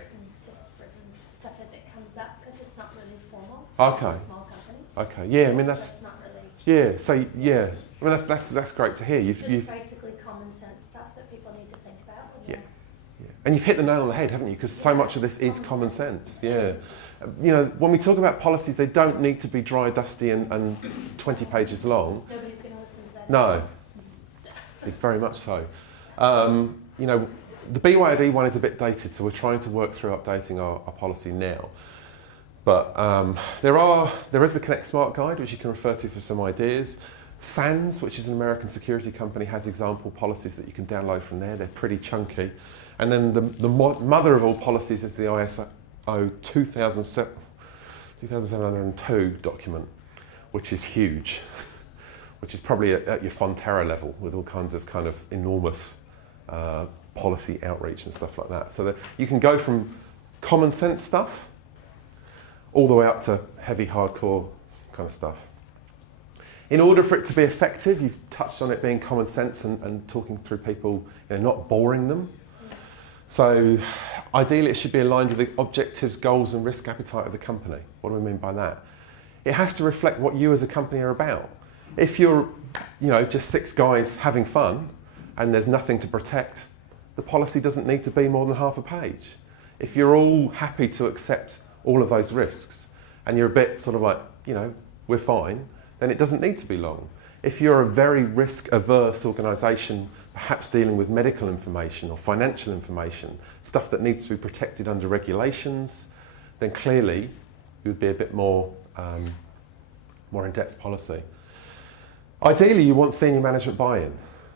written stuff as it comes up, because it's not really formal. Okay. It's a small company. Okay, yeah, I mean That's not really. yeah, so yeah, I mean that's great to hear. Just basically common sense stuff that people need to think about. Yeah. And you've hit the nail on the head, haven't you? Because so much of this is common sense. Yeah. When we talk about policies, they don't need to be dry, dusty, and 20 pages long. Nobody's going to listen to that. No, very much so. The BYOD one is a bit dated, so we're trying to work through updating our policy now. But there is the Connect Smart Guide, which you can refer to for some ideas. SANS, which is an American security company, has example policies that you can download from there. They're pretty chunky. And then the mother of all policies is the ISO 2702 document, which is huge, which is probably at your Fonterra level with all kinds of kind of enormous policy outreach and stuff like that. So that you can go from common sense stuff all the way up to heavy, hardcore kind of stuff. In order for it to be effective, you've touched on it being common sense and talking through people, not boring them. So ideally it should be aligned with the objectives, goals and risk appetite of the company. What do we mean by that? It has to reflect what you as a company are about. If you're just 6 guys having fun and there's nothing to protect, the policy doesn't need to be more than half a page. If you're all happy to accept all of those risks and you're a bit sort of like, we're fine, then it doesn't need to be long. If you're a very risk-averse organisation, perhaps dealing with medical information or financial information, stuff that needs to be protected under regulations, then clearly it would be a bit more in-depth policy. Ideally, you want senior management buy-in.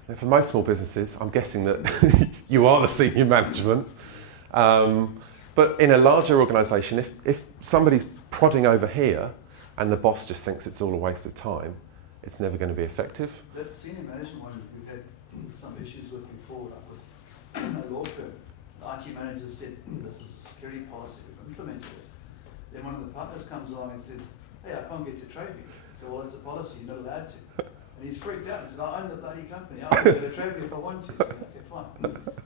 Now, for most small businesses, I'm guessing that you are the senior management. But in a larger organisation, if somebody's prodding over here and the boss just thinks it's all a waste of time, it's never going to be effective. That senior management one we've had some issues with before, like with a law firm. The IT manager said, this is a security policy, we've implemented it. Then one of the partners comes along and says, hey, I can't get to trade view. So, well, it's a policy, you're not allowed to. And And he's freaked out and said, I own the bloody company. I'm going to trade you if I want to. Okay, fine.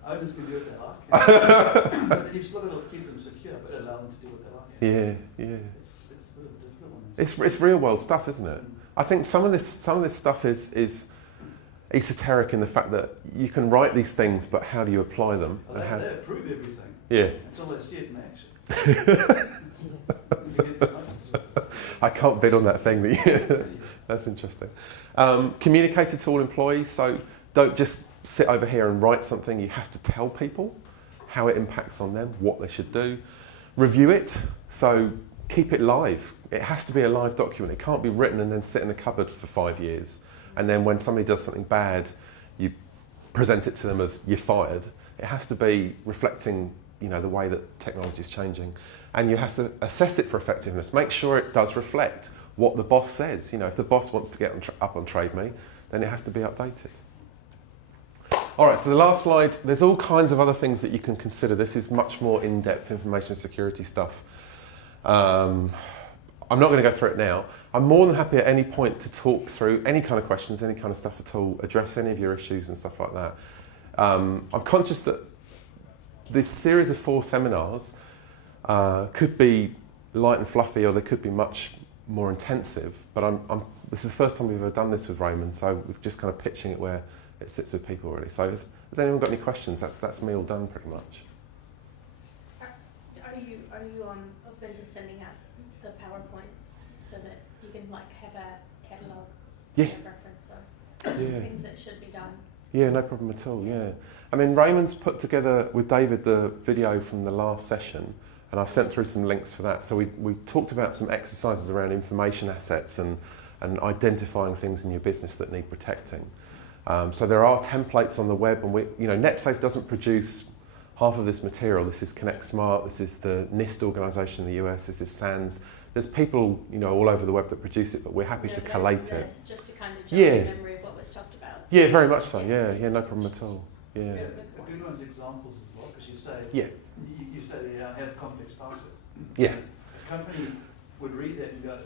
Owners can do what they like. But you've still got to keep them secure, but allow them to do what they like. Yeah. It's a bit of a difficult one. It's real world stuff, isn't it? I think some of this stuff is esoteric in the fact that you can write these things, but how do you apply them? Well, And how, they approve everything yeah. until they see it in action. You get the license. I can't bid on that thing. That's interesting. Communicate it to all employees. So don't just sit over here and write something. You have to tell people how it impacts on them, what they should do. Review it. So keep it live. It has to be a live document. It can't be written and then sit in a cupboard for 5 years. And then when somebody does something bad, you present it to them as you're fired. It has to be reflecting, the way that technology is changing. And you have to assess it for effectiveness. Make sure it does reflect what the boss says. If the boss wants to get up on Trade Me, then it has to be updated. All right, so the last slide, there's all kinds of other things that you can consider. This is much more in-depth information security stuff. I'm not going to go through it now. I'm more than happy at any point to talk through any kind of questions, any kind of stuff at all, address any of your issues and stuff like that. I'm conscious that this series of 4 seminars could be light and fluffy, or they could be much more intensive, but this is the first time we've ever done this with Raymond, so we're just kind of pitching it where it sits with people really. So has anyone got any questions? That's me all done pretty much. Are you open to sending out the PowerPoints so that you can have a catalogue reference of things that should be done? Yeah, no problem at all, yeah. I mean, Raymond's put together with David the video from the last session, and I've sent through some links for that. So we talked about some exercises around information assets and identifying things in your business that need protecting. So there are templates on the web, and NetSafe doesn't produce half of this material. This is Connect Smart, this is the NIST organisation in the US, this is SANS. There's people all over the web that produce it, but we're happy to collate it. It's just to kind of jog the memory of what was talked about. Yeah, very much so. Yeah, no problem at all. Yeah. A good one's examples as well, because you say you say they have complex passwords. Yeah. A company would read that and go,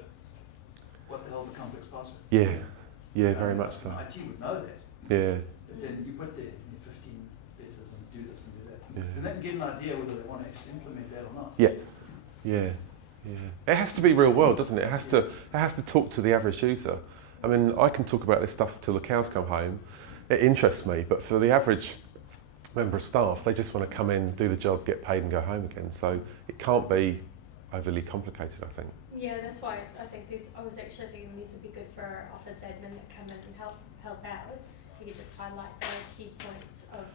"What the hell's a complex password?" Yeah, very much so. IT would know that. Yeah. But then you put there 15 letters and do this and do that, Yeah. and then get an idea whether they want to actually implement that or not. Yeah. It has to be real world, doesn't it? It has to talk to the average user. I mean, I can talk about this stuff till the cows come home. It interests me, but for the average member of staff, they just want to come in, do the job, get paid and go home again. So it can't be overly complicated, I think. Yeah, that's why I think I was actually thinking these would be good for our office admin that come in and help out. You could just highlight the key points of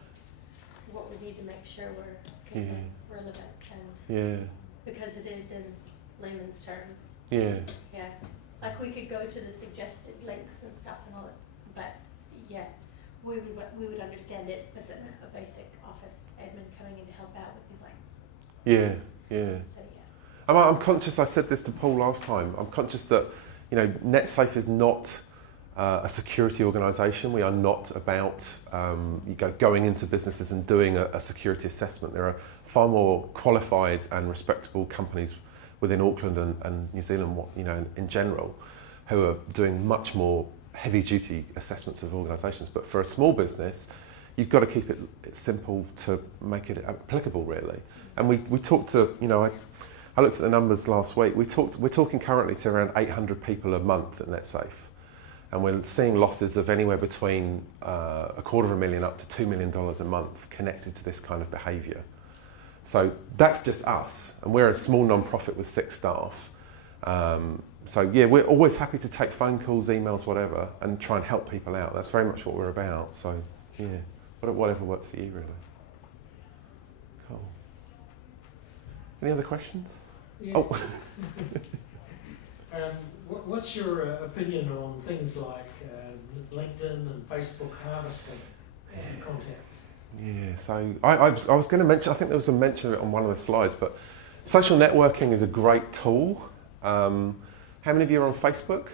what we need to make sure we're relevant, and because it is in layman's terms. Yeah. Like we could go to the suggested links and stuff and all that, but we would understand it, but then a basic office admin coming in to help out would be like. So I'm conscious, I said this to Paul last time, I'm conscious that NetSafe is not a security organisation. We are not about going into businesses and doing a security assessment. There are far more qualified and respectable companies within Auckland and New Zealand, in general, who are doing much more heavy-duty assessments of organisations. But for a small business, you've got to keep it simple to make it applicable, really. And we talked to, I looked at the numbers last week. We're talking currently to around 800 people a month at NetSafe. And we're seeing losses of anywhere between $250,000 up to $2 million a month connected to this kind of behaviour. So that's just us, and we're a small non-profit with 6 staff. We're always happy to take phone calls, emails, whatever, and try and help people out. That's very much what we're about. So whatever works for you, really. Cool. Any other questions? Yeah. Oh. What's your opinion on things like LinkedIn and Facebook harvesting contacts? Yeah, so I was going to mention, I think there was a mention of it on one of the slides, but social networking is a great tool. How many of you are on Facebook?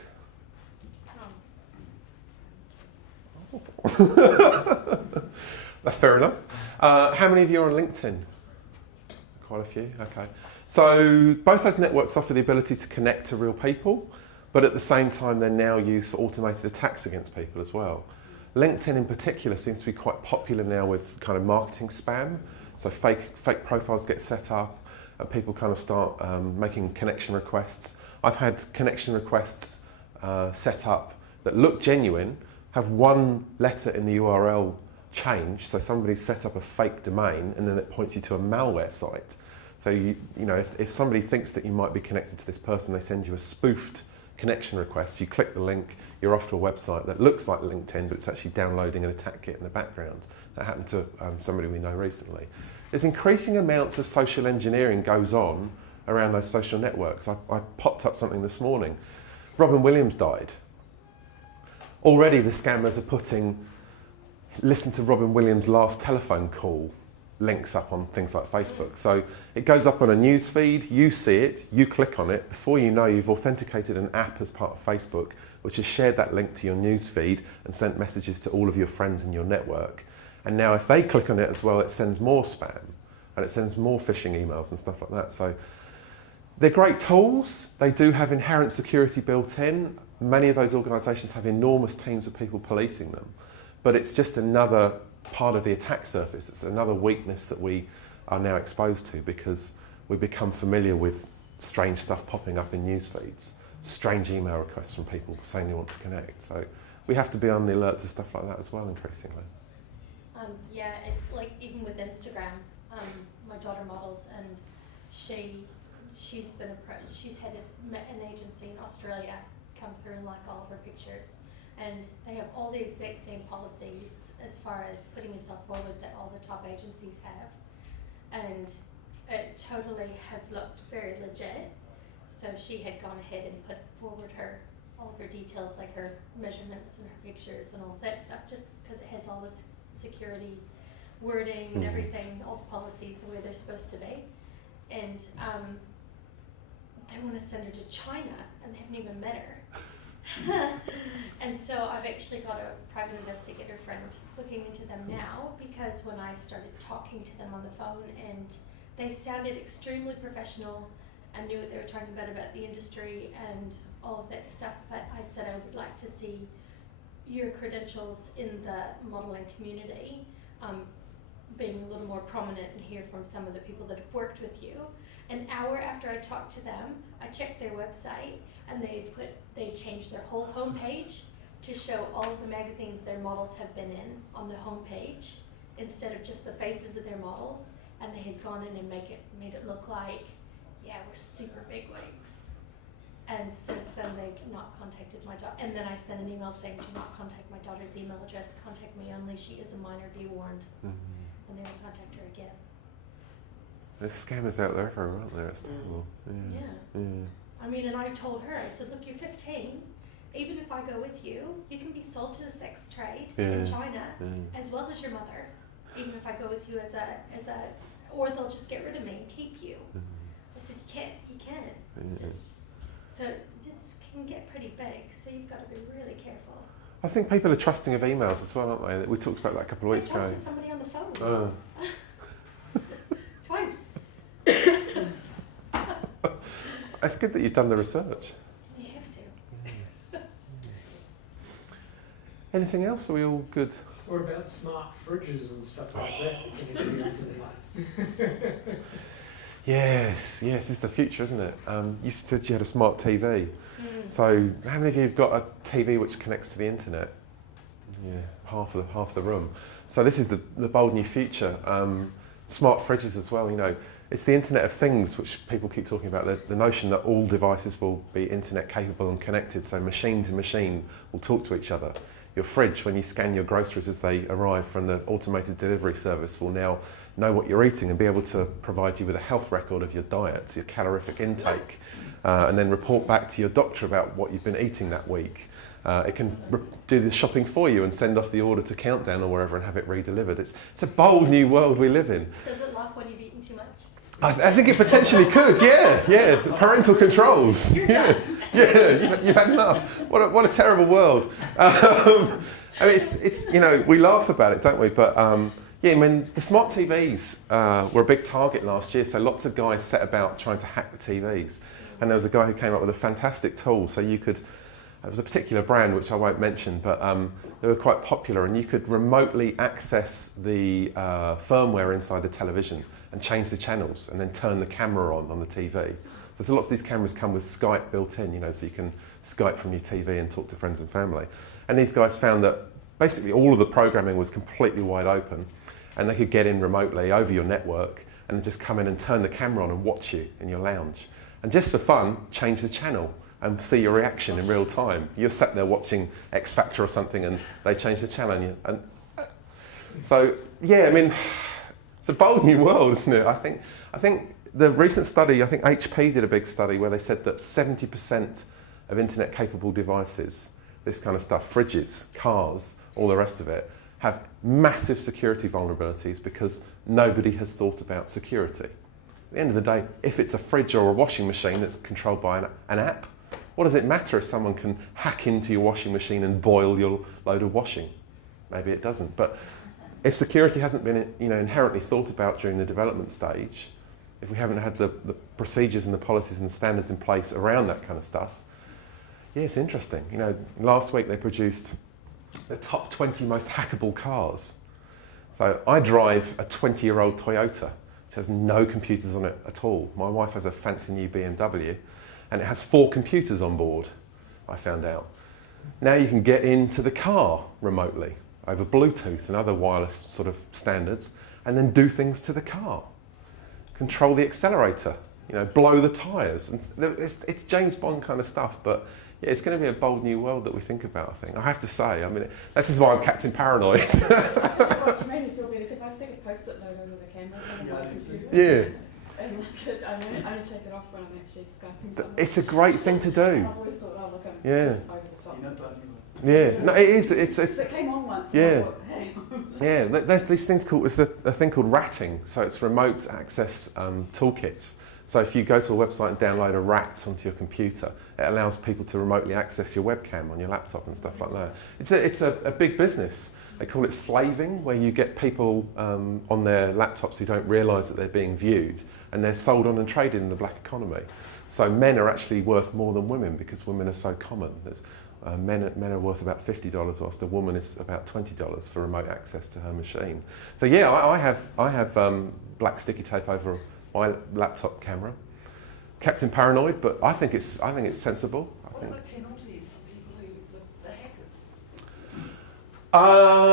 That's fair enough. How many of you are on LinkedIn? Quite a few, okay. So both those networks offer the ability to connect to real people, but at the same time they're now used for automated attacks against people as well. LinkedIn in particular seems to be quite popular now with kind of marketing spam. So fake profiles get set up and people kind of start making connection requests. I've had connection requests set up that look genuine, have one letter in the URL changed, so somebody's set up a fake domain and then it points you to a malware site. So you know, if somebody thinks that you might be connected to this person, they send you a spoofed connection request, you click the link, you're off to a website that looks like LinkedIn, but it's actually downloading an attack kit in the background. That happened to somebody we know recently. There's increasing amounts of social engineering goes on around those social networks. I popped up something this morning. Robin Williams died. Already the scammers are putting listen to Robin Williams' last telephone call links up on things like Facebook. So it goes up on a news feed, you see it, you click on it. Before you know, you've authenticated an app as part of Facebook, which has shared that link to your news feed and sent messages to all of your friends in your network. And now if they click on it as well, it sends more spam and it sends more phishing emails and stuff like that. So they're great tools. They do have inherent security built in. Many of those organisations have enormous teams of people policing them. But it's just another part of the attack surface. It's another weakness that we are now exposed to because we become familiar with strange stuff popping up in news feeds, strange email requests from people saying they want to connect. So we have to be on the alert to stuff like that as well increasingly. Yeah, it's like even with Instagram, my daughter models and she's headed an agency in Australia, come through and like all of her pictures. And they have all the exact same policies as far as putting yourself forward that all the top agencies have. And it totally has looked very legit. So she had gone ahead and put forward all of her details, like her measurements and her pictures and all of that stuff, just because it has all this security wording and everything, all the policies the way they're supposed to be. And they want to send her to China and they haven't even met her. And so I've actually got a private investigator friend looking into them now, because when I started talking to them on the phone and they sounded extremely professional and knew what they were talking about the industry and all of that stuff, but I said I would like to see your credentials in the modeling community being a little more prominent and hear from some of the people that have worked with you. An hour after I talked to them, I checked their website and they changed their whole homepage to show all of the magazines their models have been in on the homepage instead of just the faces of their models. And they had gone in and made it look like, yeah, we're super bigwigs. And since then they've not contacted my daughter. And then I sent an email saying, do not contact my daughter's email address, contact me only, she is a minor, be warned. And they will contact her again. There's scammers out there everywhere, aren't there? It's terrible. Yeah. I mean, and I told her, I said, look, you're 15. Even if I go with you, you can be sold to the sex trade in China, as well as your mother. Even if I go with you or they'll just get rid of me and keep you. I said, you can't. So it can get pretty big, so you've got to be really careful. I think people are trusting of emails as well, aren't they? We talked about that a couple of weeks ago. I talked to somebody on the phone. Twice. It's good that you've done the research. You have to. Anything else? Are we all good? What about smart fridges and stuff like that? Can you do into the Yes, this is the future, isn't it? You said you had a smart TV. So how many of you have got a TV which connects to the internet? Yeah, half the room. So this is the bold new future. Smart fridges as well, you know. It's the Internet of Things, which people keep talking about, the notion that all devices will be internet capable and connected, so machine to machine will talk to each other. Your fridge, when you scan your groceries as they arrive from the automated delivery service, will now know what you're eating and be able to provide you with a health record of your diet, your calorific intake, and then report back to your doctor about what you've been eating that week. It can do the shopping for you and send off the order to Countdown or wherever and have it re-delivered. It's a bold new world we live in. Does it lock when you've eaten too much? I think it potentially could, yeah. Parental controls. Yeah, you've had enough. What a terrible world. I mean, it's you know, we laugh about it, don't we? But yeah, I mean, the smart TVs were a big target last year, so lots of guys set about trying to hack the TVs. And there was a guy who came up with a fantastic tool, so you could, there was a particular brand which I won't mention, but they were quite popular, and you could remotely access the firmware inside the television and change the channels and then turn the camera on the TV. So lots of these cameras come with Skype built in, you know, so you can Skype from your TV and talk to friends and family. And these guys found that basically all of the programming was completely wide open, and they could get in remotely over your network and then just come in and turn the camera on and watch you in your lounge. And just for fun, change the channel and see your reaction in real time. You're sat there watching X Factor or something and they change the channel. So, yeah, I mean, it's a bold new world, isn't it? I think the recent study, I think HP did a big study where they said that 70% of internet-capable devices, this kind of stuff, fridges, cars, all the rest of it, have massive security vulnerabilities because nobody has thought about security. At the end of the day, if it's a fridge or a washing machine that's controlled by an app, what does it matter if someone can hack into your washing machine and boil your load of washing? Maybe it doesn't. But if security hasn't been, you know, inherently thought about during the development stage, if we haven't had the procedures and the policies and the standards in place around that kind of stuff, yeah, it's interesting. You know, last week they produced the top 20 most hackable cars. So I drive a 20-year-old Toyota, which has no computers on it at all. My wife has a fancy new BMW, and it has 4 computers on board, I found out. Now you can get into the car remotely over Bluetooth and other wireless sort of standards, and then do things to the car. Control the accelerator, you know, blow the tyres. It's James Bond kind of stuff, but yeah, it's going to be a bold new world that we think about, I think. I have to say, I mean, this is why I'm Captain Paranoid. You made me feel better because I stick a post-it note over the camera on my computer. Yeah. And I only take it off when I'm actually Skyping someone. It's a great thing to do. I've always thought, oh, look, I'm Yeah. just over the top. You're not bad anyway. Yeah, no, it is. It's It came on once. Yeah. And I thought, hey. yeah. There's these things called, it's a thing called ratting. So it's remote access toolkits. So if you go to a website and download a rat onto your computer, it allows people to remotely access your webcam on your laptop and stuff like that. It's a big business. They call it slaving, where you get people on their laptops who don't realise that they're being viewed, and they're sold on and traded in the black economy. So men are actually worth more than women because women are so common. Men are worth about $50, whilst a woman is about $20 for remote access to her machine. So yeah, I have black sticky tape over my laptop camera. Captain Paranoid, but I think it's sensible. What are the penalties for people the hackers?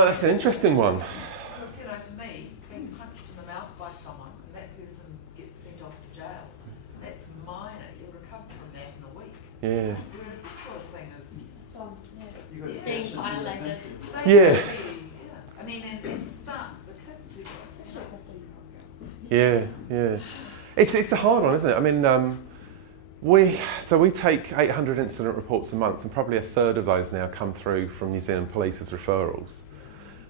That's an interesting one. Because, you know, to me, being punched in the mouth by someone and that person gets sent off to jail, that's minor. You'll recover from that in a week. Yeah. Whereas this sort of thing is... You got Yeah. Being pension in the violated. country. they Yeah. really, yeah. I mean, and start the kids who Yeah, yeah. It's a hard one, isn't it? I mean, we take 800 incident reports a month, and probably a third of those now come through from New Zealand Police as referrals.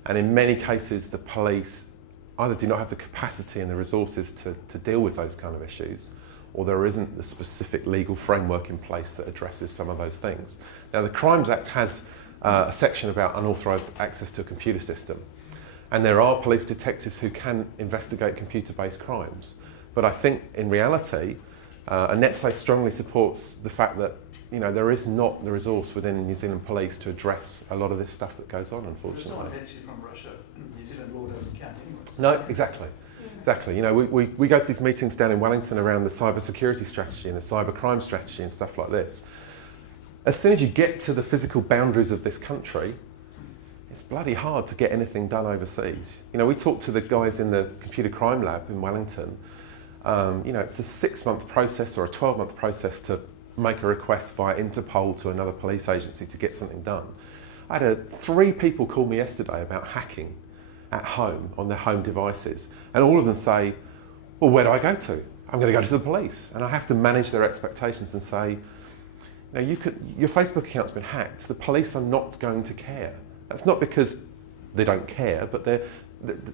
And in many cases, the police either do not have the capacity and the resources to deal with those kind of issues, or there isn't the specific legal framework in place that addresses some of those things. Now, the Crimes Act has a section about unauthorised access to a computer system. And there are police detectives who can investigate computer-based crimes. But I think in reality, and NetSafe strongly supports the fact that, you know, there is not the resource within New Zealand Police to address a lot of this stuff that goes on, If unfortunately. someone hits you from Russia, New Zealand law doesn't count anyway. No, exactly. Exactly. You know, we go to these meetings down in Wellington around the cybersecurity strategy and the cybercrime strategy and stuff like this. As soon as you get to the physical boundaries of this country, it's bloody hard to get anything done overseas. You know, we talked to the guys in the computer crime lab in Wellington. You know, it's a 6-month process or a 12-month process to make a request via Interpol to another police agency to get something done. I had 3 people call me yesterday about hacking at home on their home devices, and all of them say, well, where do I go to? I'm going to go to the police. And I have to manage their expectations and say, you know, your Facebook account's been hacked. The police are not going to care. That's not because they don't care, but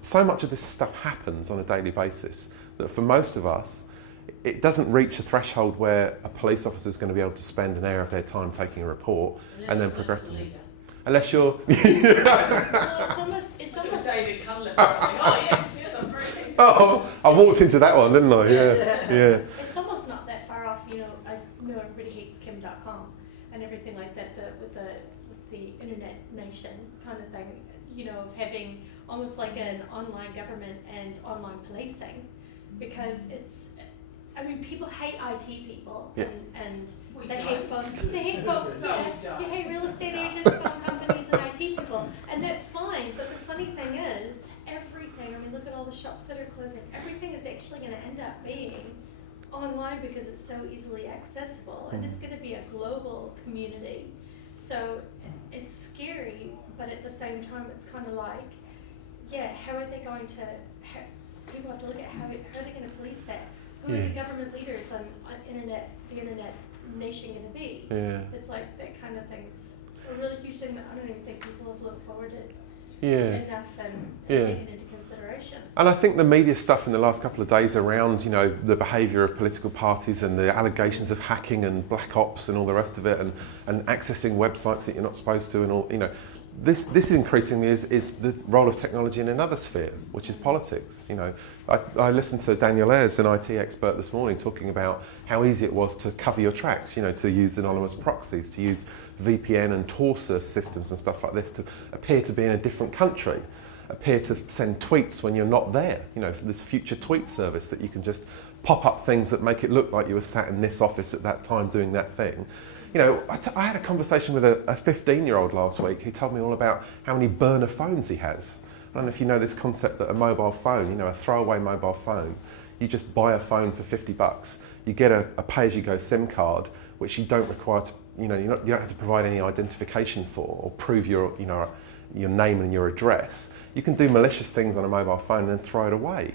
so much of this stuff happens on a daily basis that for most of us, it doesn't reach a threshold where a police officer is going to be able to spend an hour of their time taking a report and then progressing it. Unless you're... Well, it's almost David Cunliffe. Oh, yes, I'm pretty. Oh, I walked into that one, didn't I? Yeah, yeah. it's almost not that far off. You know, the internet nation kind of thing, you know, of having almost like an online government and online policing, because it's, I mean, people hate IT people, Yeah. and We they don't. hate phone, they hate phone, No, yeah, we don't. you hate real estate agents, phone companies, and IT people, and that's fine. But the funny thing is, everything, I mean, look at all the shops that are closing. Everything is actually going to end up being online because it's so easily accessible, and it's going to be a global community. So it's scary, but at the same time, it's kind of like, yeah, how are they going to? People have to look at how are they going to police that? Who are the government leaders on the internet nation going to be? Yeah. It's like that kind of thing's a really huge thing that I don't even think people have looked forward to Yeah. enough and Yeah. taken into consideration. And I think the media stuff in the last couple of days around, you know, the behaviour of political parties and the allegations of hacking and black ops and all the rest of it, and accessing websites that you're not supposed to, and all, you know, this increasingly is the role of technology in another sphere, which is politics. You know, I listened to Daniel Ayres, an IT expert, this morning, talking about how easy it was to cover your tracks. You know, to use anonymous proxies, to use VPN and Torsa systems and stuff like this, to appear to be in a different country, appear to send tweets when you're not there. You know, this future tweet service that you can just pop up things that make it look like you were sat in this office at that time doing that thing. You know, I had a conversation with a 15-year-old last week who told me all about how many burner phones he has. I don't know if you know this concept that a mobile phone, you know, a throwaway mobile phone, you just buy a phone for $50. You get a pay-as-you-go SIM card, which you don't require to, you know, you don't have to provide any identification for or prove your, you know, your name and your address. You can do malicious things on a mobile phone and then throw it away.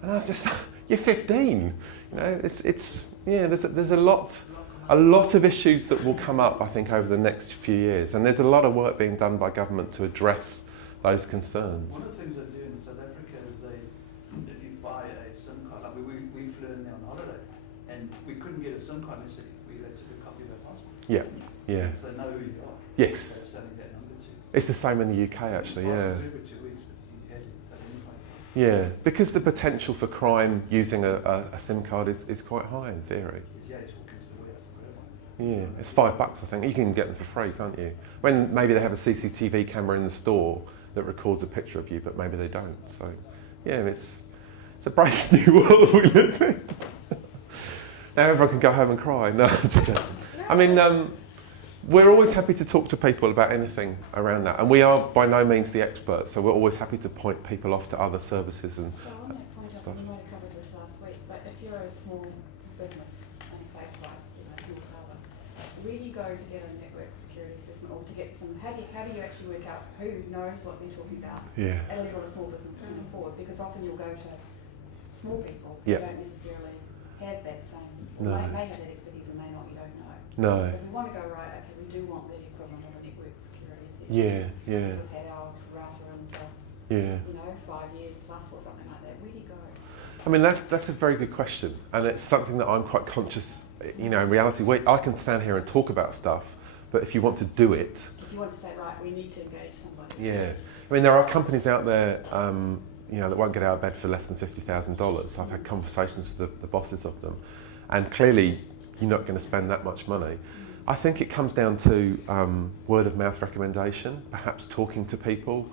And I was just, you're 15. You know, it's yeah. There's a lot of issues that will come up, I think, over the next few years, and there's a lot of work being done by government to address those concerns. One of the things they do in South Africa is if you buy a SIM card, like we flew in there on holiday, and we couldn't get a SIM card unless they took a copy of our passport. Yeah, yeah. So they know who you are. Yes. They're sending that number to you. It's the same in the UK, actually, yeah. It's for 2 weeks, but he hasn't identified it. Yeah, because the potential for crime using a SIM card is quite high in theory. Yeah, he's walking to the warehouse and grab one. Yeah, it's $5, I think. You can get them for free, can't you? When maybe they have a CCTV camera in the store that records a picture of you, but maybe they don't. So, yeah, it's a brave new world we live in. Now everyone can go home and cry. No, I'm just joking. I mean, we're always happy to talk to people about anything around that, and we are by no means the experts, so we're always happy to point people off to other services and So on that point, stuff. we might have covered this last week, but if you're a small business in a place like, you know, North Harbour, where do you go to get a network security assessment, or to get some, how do you actually work out who knows what they're talking about Yeah. at a level of small business moving forward? Because often you'll go to small people who Yeah. don't necessarily have that same, No. or may have that expertise or may not, you don't know. No. So if we want to go, right, okay, we do want the equivalent of a network security assessment. Yeah, yeah, So we've had our router in for, yeah. you know, 5 years plus or something like that. Where do you go? I mean, that's a very good question, and it's something that I'm quite conscious. You know, in reality, I can stand here and talk about stuff, but if you want to do it, If you want to say, right, we need to engage somebody. yeah. I mean, there are companies out there, you know, that won't get out of bed for less than $50,000. I've had conversations with the bosses of them, and clearly, you're not going to spend that much money. I think it comes down to word of mouth recommendation, perhaps talking to people,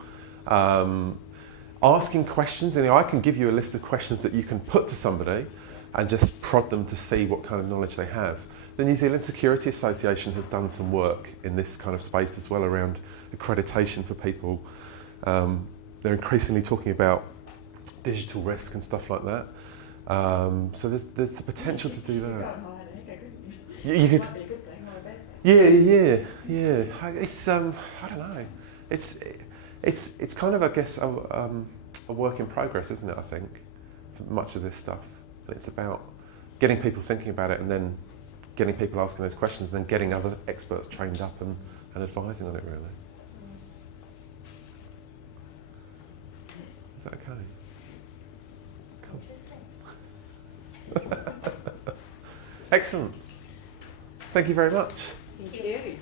asking questions. And I can give you a list of questions that you can put to somebody and just prod them to see what kind of knowledge they have. The New Zealand Security Association has done some work in this kind of space as well around accreditation for people. They're increasingly talking about digital risk and stuff like that. So there's the potential to do that. You could, Might be a good thing or a bad thing. yeah. It's I don't know. It's kind of, I guess, a work in progress, isn't it? I think for much of this stuff, and it's about getting people thinking about it, and then getting people asking those questions, and then getting other experts trained up and advising on it. Really, is that okay? Cool. Excellent. Thank you very much. Thank you.